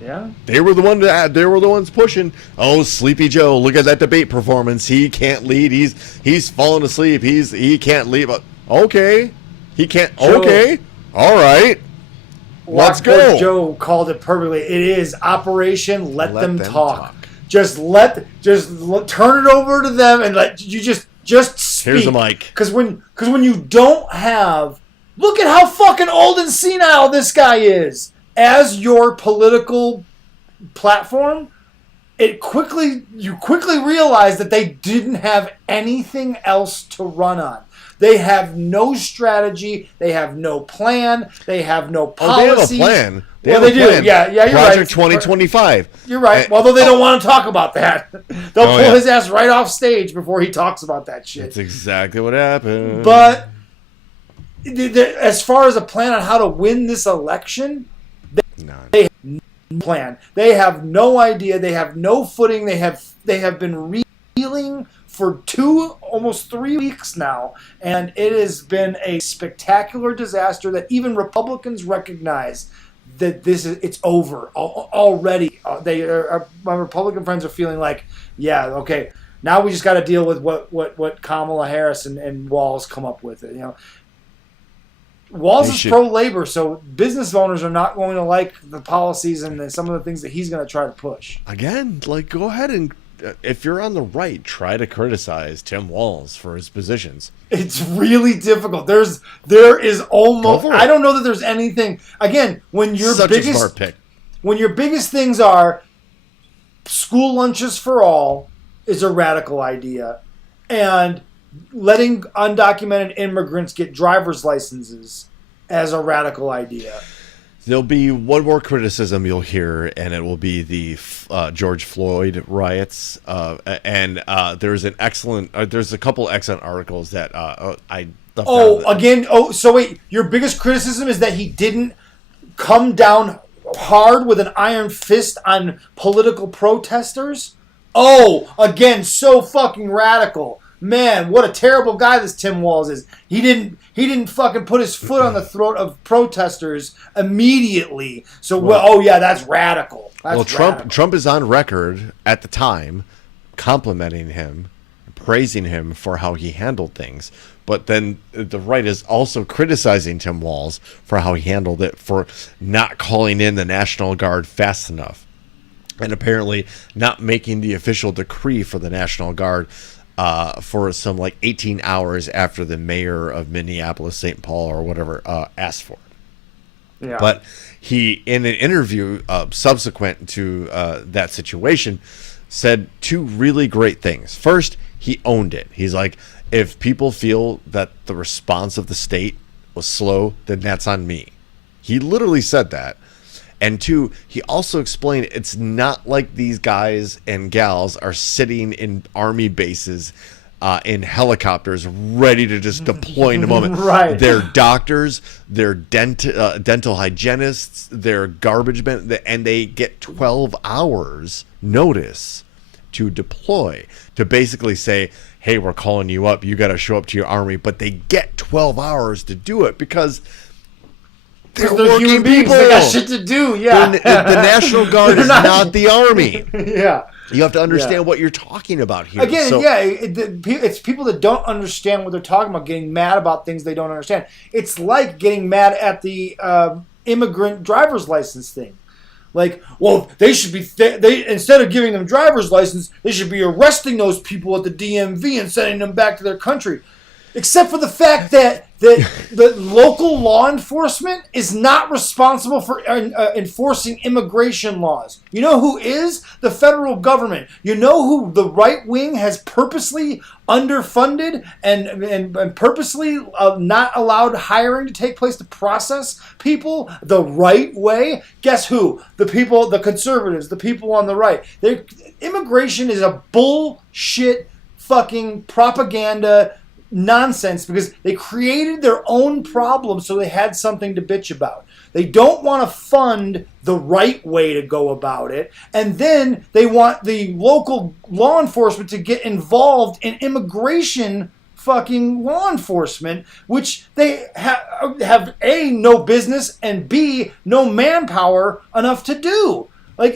Yeah, they were the ones pushing. Oh, Sleepy Joe! Look at that debate performance. He can't lead. He's falling asleep. He can't lead. Okay, he can't. Joe, okay, all right. Let's go. Joe called it perfectly. It is Operation Let them talk. Just turn it over to them and let you just speak. Here's the mic. Because when you don't have, look at how fucking old and senile this guy is as your political platform. You quickly realize that they didn't have anything else to run on. They have no strategy. They have no plan. They have no policy. They have a plan. They do. Yeah, you're Project right. 2025. You're right. Although they don't want to talk about that. They'll pull his ass right off stage before he talks about that shit. That's exactly what happened. But as far as a plan on how to win this election, they have no plan. They have no idea. They have no footing. They have been reeling for almost 3 weeks now, and it has been a spectacular disaster that even Republicans recognize that it's over already. My Republican friends are feeling like, yeah, okay, now we just got to deal with what Kamala Harris and Walz come up with. Walz is pro-labor, so business owners are not going to like the policies and some of the things that he's going to try to push. Again, go ahead and, if you're on the right, try to criticize Tim Walz for his positions. It's really difficult. There is almost, I don't know that there's anything. Again, when your biggest things are school lunches for all is a radical idea, and letting undocumented immigrants get driver's licenses as a radical idea. There'll be one more criticism you'll hear, and it will be the George Floyd riots. And there's a couple excellent articles that I. So wait, your biggest criticism is that he didn't come down hard with an iron fist on political protesters? Oh, again, so fucking radical. Man, what a terrible guy this Tim Walz is. He didn't fucking put his foot on the throat of protesters immediately. So, that's radical. Trump is on record at the time complimenting him, praising him for how he handled things. But then the right is also criticizing Tim Walz for how he handled it, for not calling in the National Guard fast enough, and apparently not making the official decree for the National Guard for some 18 hours after the mayor of Minneapolis, St. Paul, or whatever asked for it. Yeah. But he, in an interview subsequent to that situation, said two really great things. First, he owned it. He's like, if people feel that the response of the state was slow, then that's on me. He literally said that. And two, he also explained it's not like these guys and gals are sitting in army bases in helicopters ready to just deploy in a moment. Right. They're doctors, they're dental hygienists, they're garbage men, and they get 12 hours notice to deploy, to basically say, hey, we're calling you up, you got to show up to your army. But they get 12 hours to do it because they're working human beings. people. They got shit to do. Yeah. The National Guard is not the army. Yeah. You have to understand what you're talking about here. Again, it's people that don't understand what they're talking about getting mad about things they don't understand. It's like getting mad at the immigrant driver's license thing. Like, well, they should be they instead of giving them driver's license, they should be arresting those people at the DMV and sending them back to their country. Except for the fact that the local law enforcement is not responsible for enforcing immigration laws. You know who is? The federal government. You know who the right wing has purposely underfunded and purposely not allowed hiring to take place to process people the right way? Guess who? The people, the conservatives, the people on the right. Immigration is a bullshit fucking propaganda nonsense because they created their own problem so they had something to bitch about. They don't want to fund the right way to go about it, and then they want the local law enforcement to get involved in immigration fucking law enforcement, which they have A, no business, and B, no manpower enough to do. Like,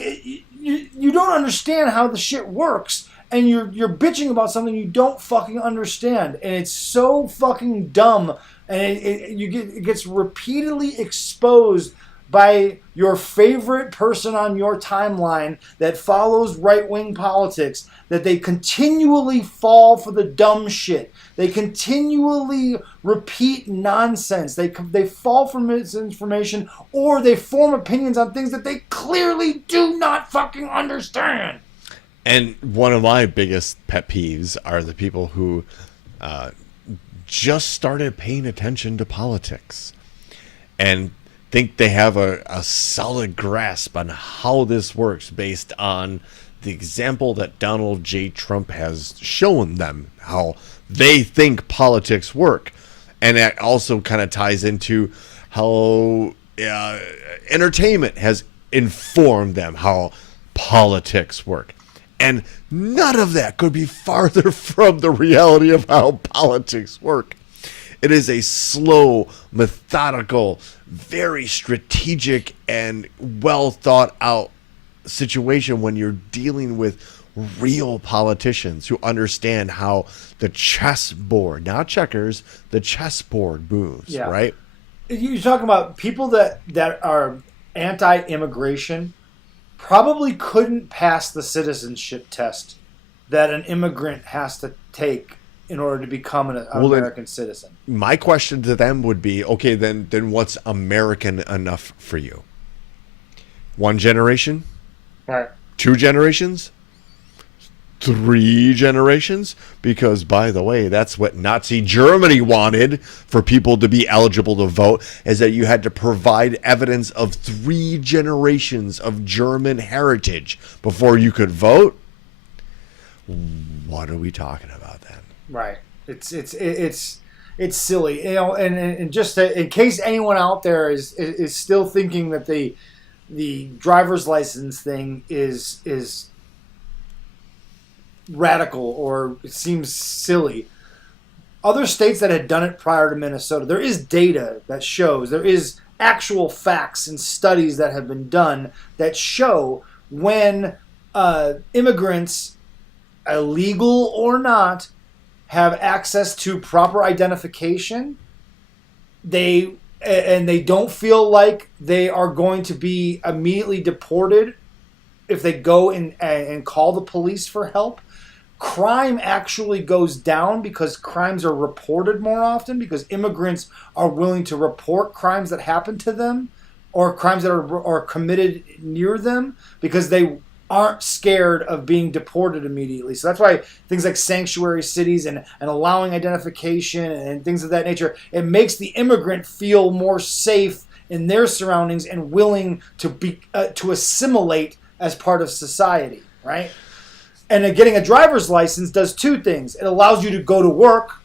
you don't understand how the shit works. And you're bitching about something you don't fucking understand, and it's so fucking dumb, and it gets repeatedly exposed by your favorite person on your timeline that follows right-wing politics, that they continually fall for the dumb shit. They continually repeat nonsense. They fall for misinformation, or they form opinions on things that they clearly do not fucking understand. And one of my biggest pet peeves are the people who just started paying attention to politics and think they have a solid grasp on how this works based on the example that Donald J. Trump has shown them, how they think politics work. And that also kind of ties into how entertainment has informed them how politics work. And none of that could be farther from the reality of how politics work. It is a slow, methodical, very strategic, and well thought out situation when you're dealing with real politicians who understand how the chessboard, not checkers, the chessboard moves, right? You're talking about people that are anti-immigration probably couldn't pass the citizenship test that an immigrant has to take in order to become an American citizen. My question to them would be, okay, then what's American enough for you? One generation? Right. 2 generations? 3 generations? Because, by the way, that's what Nazi Germany wanted for people to be eligible to vote, is that you had to provide evidence of 3 generations of German heritage before you could vote. What are we talking about then? Right. It's silly, and just in case anyone out there is still thinking that the driver's license thing is radical or it seems silly. Other states that had done it prior to Minnesota, there is data that shows, there is actual facts and studies that have been done that show when immigrants, illegal or not, have access to proper identification, they don't feel like they are going to be immediately deported if they go and call the police for help. Crime actually goes down because crimes are reported more often, because immigrants are willing to report crimes that happen to them or crimes that are committed near them because they aren't scared of being deported immediately. So that's why things like sanctuary cities and allowing identification and things of that nature, it makes the immigrant feel more safe in their surroundings and willing to assimilate as part of society, right? And getting a driver's license does 2 things. It allows you to go to work.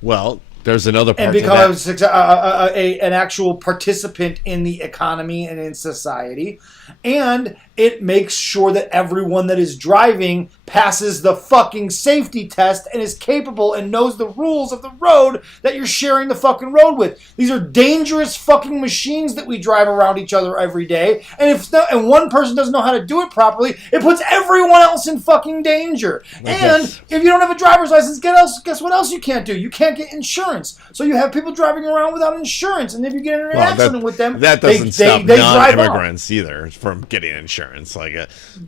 Well, there's another part And become an actual participant in the economy and in society. And it makes sure that everyone that is driving passes the fucking safety test and is capable and knows the rules of the road that you're sharing the fucking road with. These are dangerous fucking machines that we drive around each other every day. And and one person doesn't know how to do it properly, it puts everyone else in fucking danger. And if you don't have a driver's license, guess what else you can't do? You can't get insurance. So you have people driving around without insurance. And if you get in an accident with them, that doesn't stop they drive non-immigrants either from getting insurance.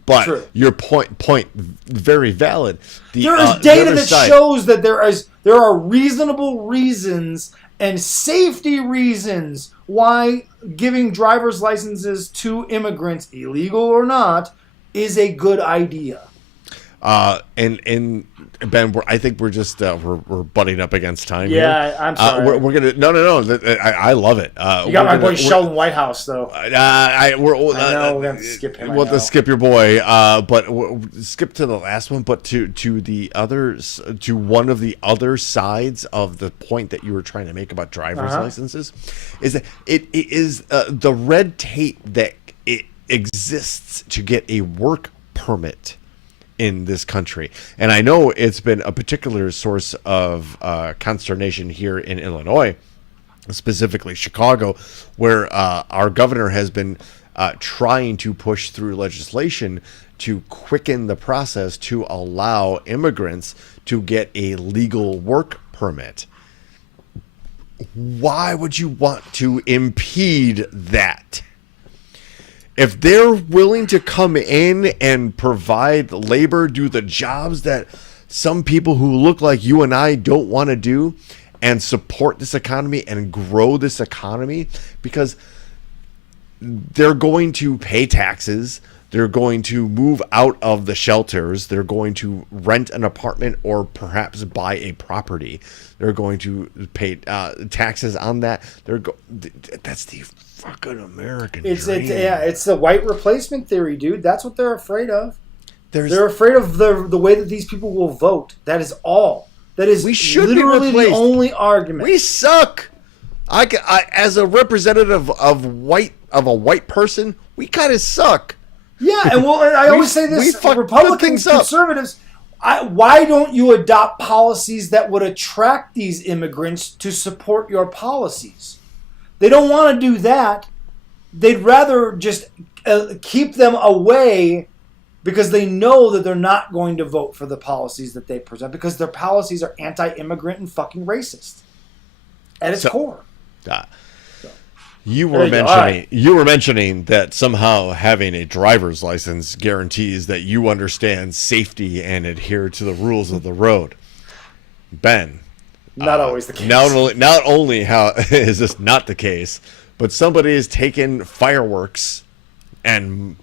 But true. Your point very valid. There is data that shows that there are reasonable reasons and safety reasons why giving driver's licenses to immigrants, illegal or not, is a good idea. And Ben, I think we're just we're butting up against time. Yeah, here. I'm sorry. We're gonna no. I love it. You got my boy Sheldon Whitehouse though. I know we're gonna skip him. We'll skip your boy. But skip to the last one. But to the others, to one of the other sides of the point that you were trying to make about driver's licenses, is that it is the red tape that it exists to get a work permit in this country. And I know it's been a particular source of consternation here in Illinois, specifically Chicago, where our governor has been trying to push through legislation to quicken the process to allow immigrants to get a legal work permit. Why would you want to impede that? If they're willing to come in and provide labor, do the jobs that some people who look like you and I don't want to do, and support this economy and grow this economy, because they're going to pay taxes, they're going to move out of the shelters, they're going to rent an apartment or perhaps buy a property, they're going to pay taxes on that. That's the fucking American dream. It's the white replacement theory, dude. That's what they're afraid of. They're afraid of the way that these people will vote. That is all. That is literally the only argument. We suck. I as a representative of a white person, we kind of suck. Yeah, and I always say this: Republicans, conservatives. Why don't you adopt policies that would attract these immigrants to support your policies? They don't want to do that. They'd rather just keep them away because they know that they're not going to vote for the policies that they present because their policies are anti-immigrant and fucking racist at its core. You were mentioning that somehow having a driver's license guarantees that you understand safety and adhere to the rules of the road. Ben, not always the case. Not only how is this not the case, but somebody has taken fireworks and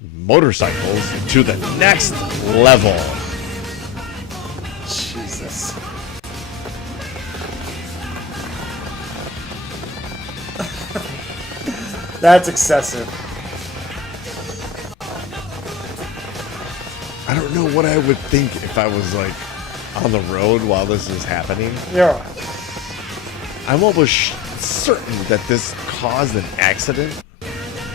motorcycles to the next level. Jesus. That's excessive. I don't know what I would think if I was like on the road while this is happening. Yeah. I'm almost certain that this caused an accident.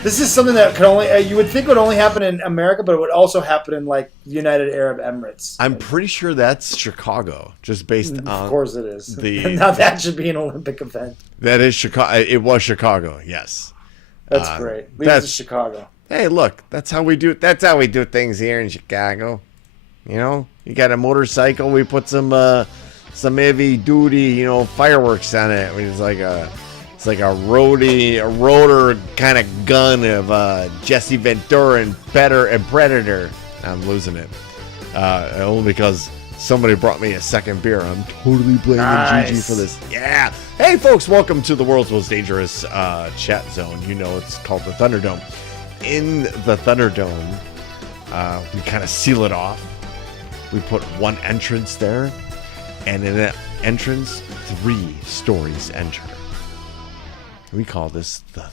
This is something that could only you would think would only happen in America, but it would also happen in like United Arab Emirates. I'm pretty sure that's Chicago, just based on. Of course it is. The Now that should be an Olympic event. that is Chicago. It was Chicago. Yes. That's great. Leave it to Chicago. Hey, look, that's how we do. That's how we do things here in Chicago. You know, you got a motorcycle. We put some heavy duty, fireworks on it. It's like a rotor kind of gun of Jesse Ventura and Predator. I'm losing it, only because somebody brought me a second beer. I'm totally blaming Gigi for this. Yeah. Hey, folks, welcome to the world's most dangerous chat zone. It's called the Thunderdome. In the Thunderdome, we kind of seal it off. We put one entrance there, and in that entrance, 3 stories enter. We call this the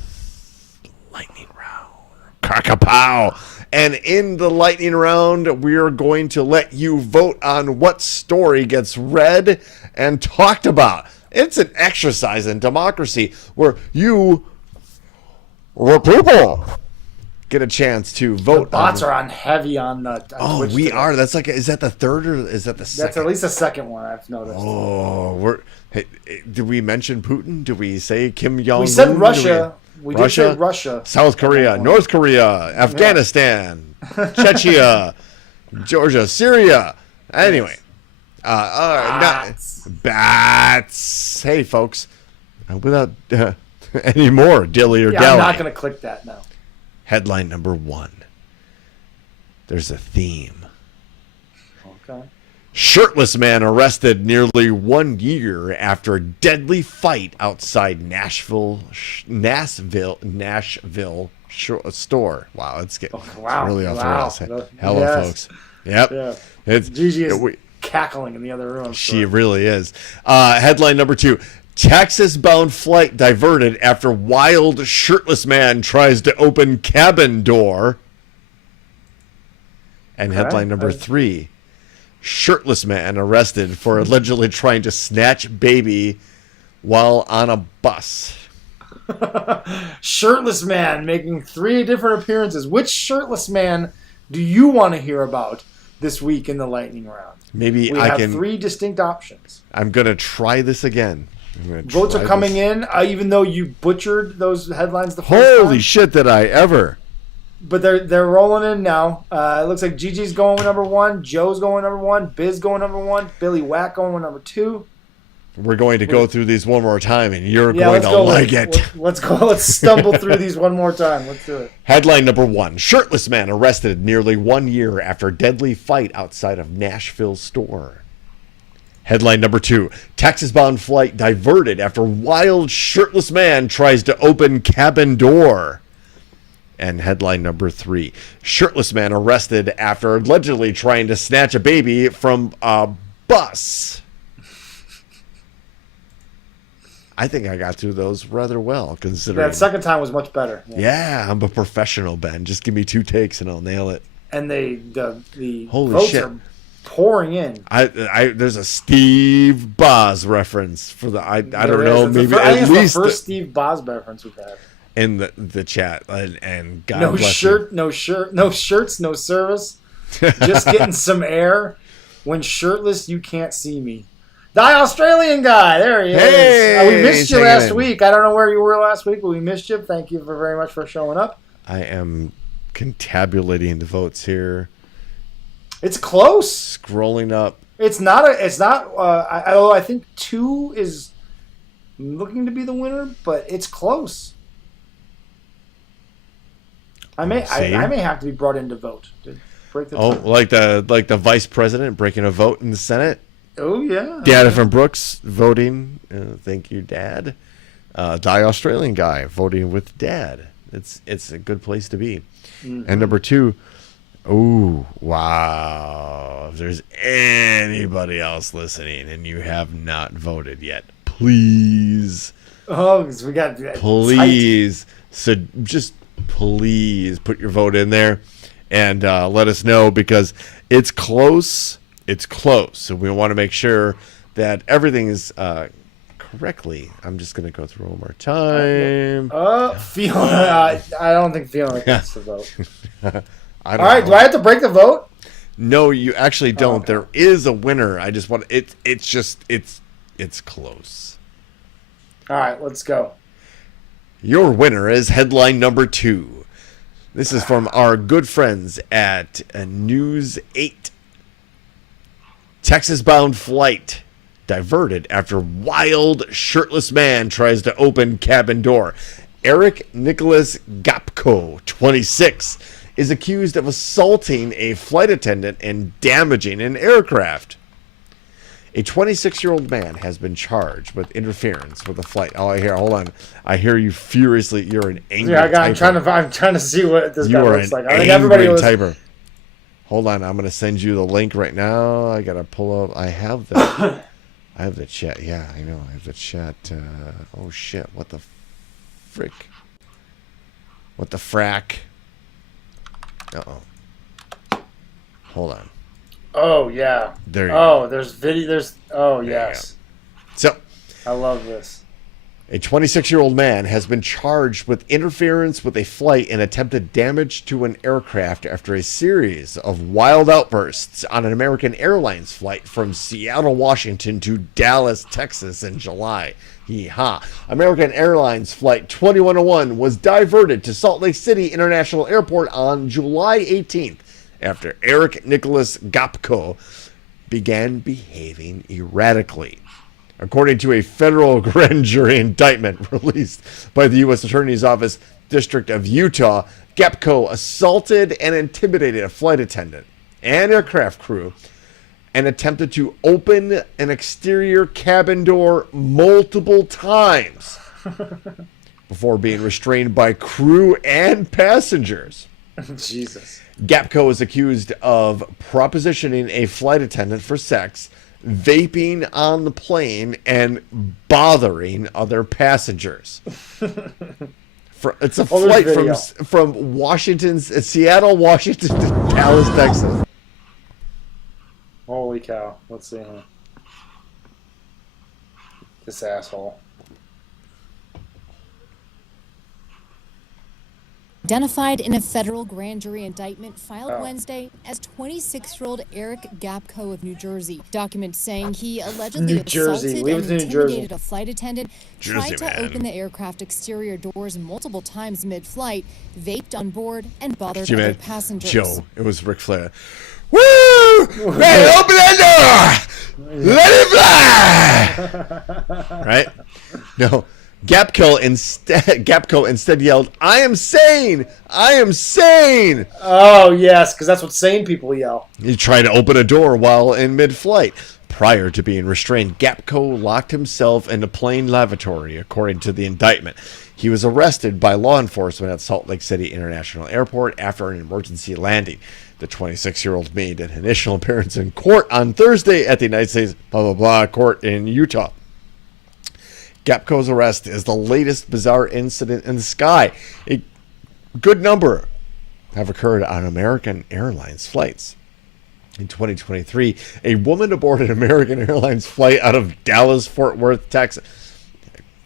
lightning round. Crack-a-pow! And in the lightning round, we are going to let you vote on what story gets read and talked about. It's an exercise in democracy where you, the people, get a chance to vote. The bots are on heavy on the. Twitch we today. Are. That's like. Is that the third or is that the second? That's at least the second one I've noticed. Oh, did we mention Putin? Did we say Kim Jong-un? We said Russia. We did say Russia. South Korea, North Korea, Afghanistan, Chechnya, Georgia, Syria. Anyway, bats. Hey, folks, without any more dilly or dally. I'm not going to click that now. Headline number 1. There's a theme. Okay. Shirtless man arrested nearly 1 year after a deadly fight outside Nashville store. Wow, it's really off the rails. Hello, folks. Yep. Yeah. Gigi is cackling in the other room. She really is. Headline number 2. Texas-bound flight diverted after wild shirtless man tries to open cabin door. And headline number 3. Shirtless man arrested for allegedly trying to snatch baby while on a bus. Shirtless man making 3 different appearances. Which shirtless man do you want to hear about this week in the lightning round? Maybe we have 3 distinct options. I'm going to try this again. Votes are coming in, even though you butchered those headlines the first time. Holy shit, did I ever. But they're rolling in now. It looks like Gigi's going with number 1, Joe's going number 1, Biz going number 1, Billy Whack going with number 2. We're going to go through these one more time, and you're going to like it. Let's go. Let's stumble through these one more time. Let's do it. Headline number 1. Shirtless man arrested nearly 1 year after deadly fight outside of Nashville store. Headline number 2. Texas-bound flight diverted after wild shirtless man tries to open cabin door. And headline number 3. Shirtless man arrested after allegedly trying to snatch a baby from a bus. I think I got through those rather well, considering. That second time was much better. Yeah, I'm a professional, Ben. Just give me 2 takes and I'll nail it. And the Holy votes shit. are pouring in. There's a Steve Boz reference for the I don't know, maybe I think at it's least the first Steve Boz reference we've had in the chat. And God no bless shirt, you. no shirts, no service. Just getting some air. When shirtless, you can't see me. The Australian guy, there he is. We missed you last week. I don't know where you were last week, but we missed you. Thank you very much for showing up. I am contabulating the votes here. It's close. Scrolling up. It's not. I think 2 is looking to be the winner, but it's close. I may have to be brought in to vote to break the. Like the vice president breaking a vote in the Senate. Oh yeah. Dad from Brooks voting. Thank you, Dad. The Australian guy voting with Dad. It's a good place to be. And number 2, oh, wow. If there's anybody else listening and you have not voted yet, please. Oh, because we got Please. So just please put your vote in there and let us know, because it's close. It's close. So we want to make sure that everything is correctly. I'm just going to go through one more time. Fiona. I don't think Fiona gets the vote. All right. Do I have to break the vote? No, you actually don't. Okay. There is a winner. I just want it. It's close. All right. Let's go. Your winner is headline number 2. This is from our good friends at News 8. Texas-bound flight diverted after wild shirtless man tries to open cabin door. Eric Nicholas Gapko, 26, is accused of assaulting a flight attendant and damaging an aircraft. A 26-year-old man has been charged with interference with a flight. Oh, hold on. I hear you furiously. You're an angry typer. I'm trying to see what this guy looks like. I think everybody typer. Hold on. I'm going to send you the link right now. I got to pull up. I have the chat. Yeah, I know. I have the chat. Oh, shit. What the frick? What the frack? Uh-oh. Hold on. Oh, yeah. There you go. There's video. Yes. So, I love this. a 26-year-old man has been charged with interference with a flight and attempted damage to an aircraft after a series of wild outbursts on an American Airlines flight from Seattle, Washington to Dallas, Texas in July. Yeehaw. American Airlines Flight 2101 was diverted to Salt Lake City International Airport on July 18th after Eric Nicholas Gapko began behaving erratically. According to a federal grand jury indictment released by the U.S. Attorney's Office, District of Utah, Gapko assaulted and intimidated a flight attendant and aircraft crew and attempted to open an exterior cabin door multiple times before being restrained by crew and passengers. Jesus. Gapko is accused of propositioning a flight attendant for sex, vaping on the plane, and bothering other passengers. It's a flight from Seattle, Washington to Dallas, Texas. Holy cow. Let's see here. This asshole. Identified in a federal grand jury indictment filed Wednesday as 26-year-old Eric Gapko of New Jersey. Documents saying he allegedly assaulted and intimidated a flight attendant, tried to open the aircraft exterior doors multiple times mid-flight, vaped on board, and bothered other passengers. Joe, it was Ric Flair. Woo! Hey, open that door! Let it fly! Right? No. Gapko instead yelled, "I am sane! I am sane!" Oh, yes, because that's what sane people yell. He tried to open a door while in mid-flight. Prior to being restrained, Gapko locked himself in the plane lavatory, according to the indictment. He was arrested by law enforcement at Salt Lake City International Airport after an emergency landing. The 26-year-old made an initial appearance in court on Thursday at the United States court in Utah. Gapko's arrest is the latest bizarre incident in the sky. A good number have occurred on American Airlines flights. In 2023, a woman aboard an American Airlines flight out of Dallas-Fort Worth, Texas.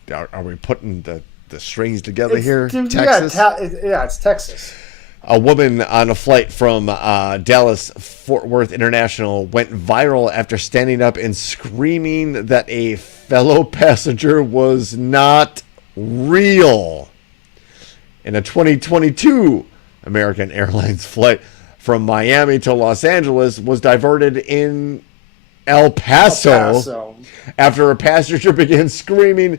Are we putting the strings together here? Texas? Yeah, it's Texas. A woman on a flight from Dallas-Fort Worth International went viral after standing up and screaming that a fellow passenger was not real. In a 2022 American Airlines flight from Miami to Los Angeles was diverted in El Paso. After a passenger began screaming,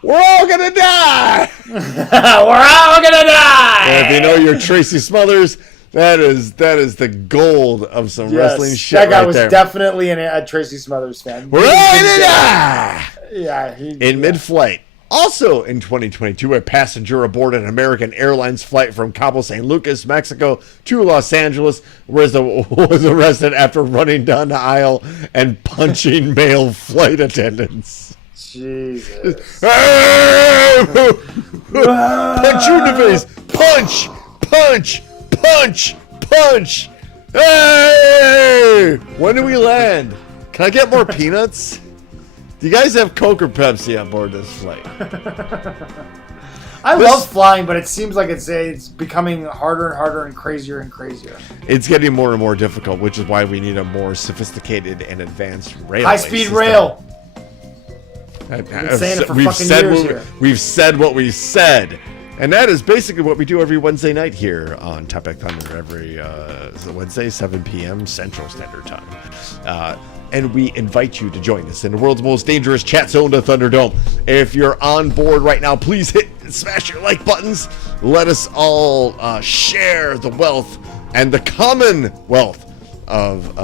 "We're all gonna die!" We're all gonna die! And if you know your Tracy Smothers, that is the gold of some wrestling shit. That guy was there. Definitely a Tracy Smothers fan. We're all gonna die! Yeah. In mid-flight, Also in 2022, a passenger aboard an American Airlines flight from Cabo San Lucas, Mexico to Los Angeles was arrested after running down the aisle and punching male flight attendants. Jesus. Punch you in the face. Punch, punch, punch, punch. Hey! When do we land? Can I get more peanuts? Do you guys have Coke or Pepsi on board this flight? I love flying, but it seems like it's becoming harder and harder and crazier and crazier. It's getting more and more difficult, which is why we need a more sophisticated and advanced rail. High-speed rail. We've been saying it for fucking years here. We've said what we said. And that is basically what we do every Wednesday night here on Topic Thunder, every Wednesday, 7 p.m. Central Standard Time. And we invite you to join us in the world's most dangerous chat zone, the Thunderdome. If you're on board right now, please hit and smash your like buttons. Let us all share the wealth and the commonwealth of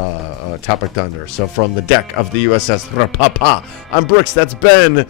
Topic Thunder. So from the deck of the USS Rapapa, I'm Brooks, that's Ben.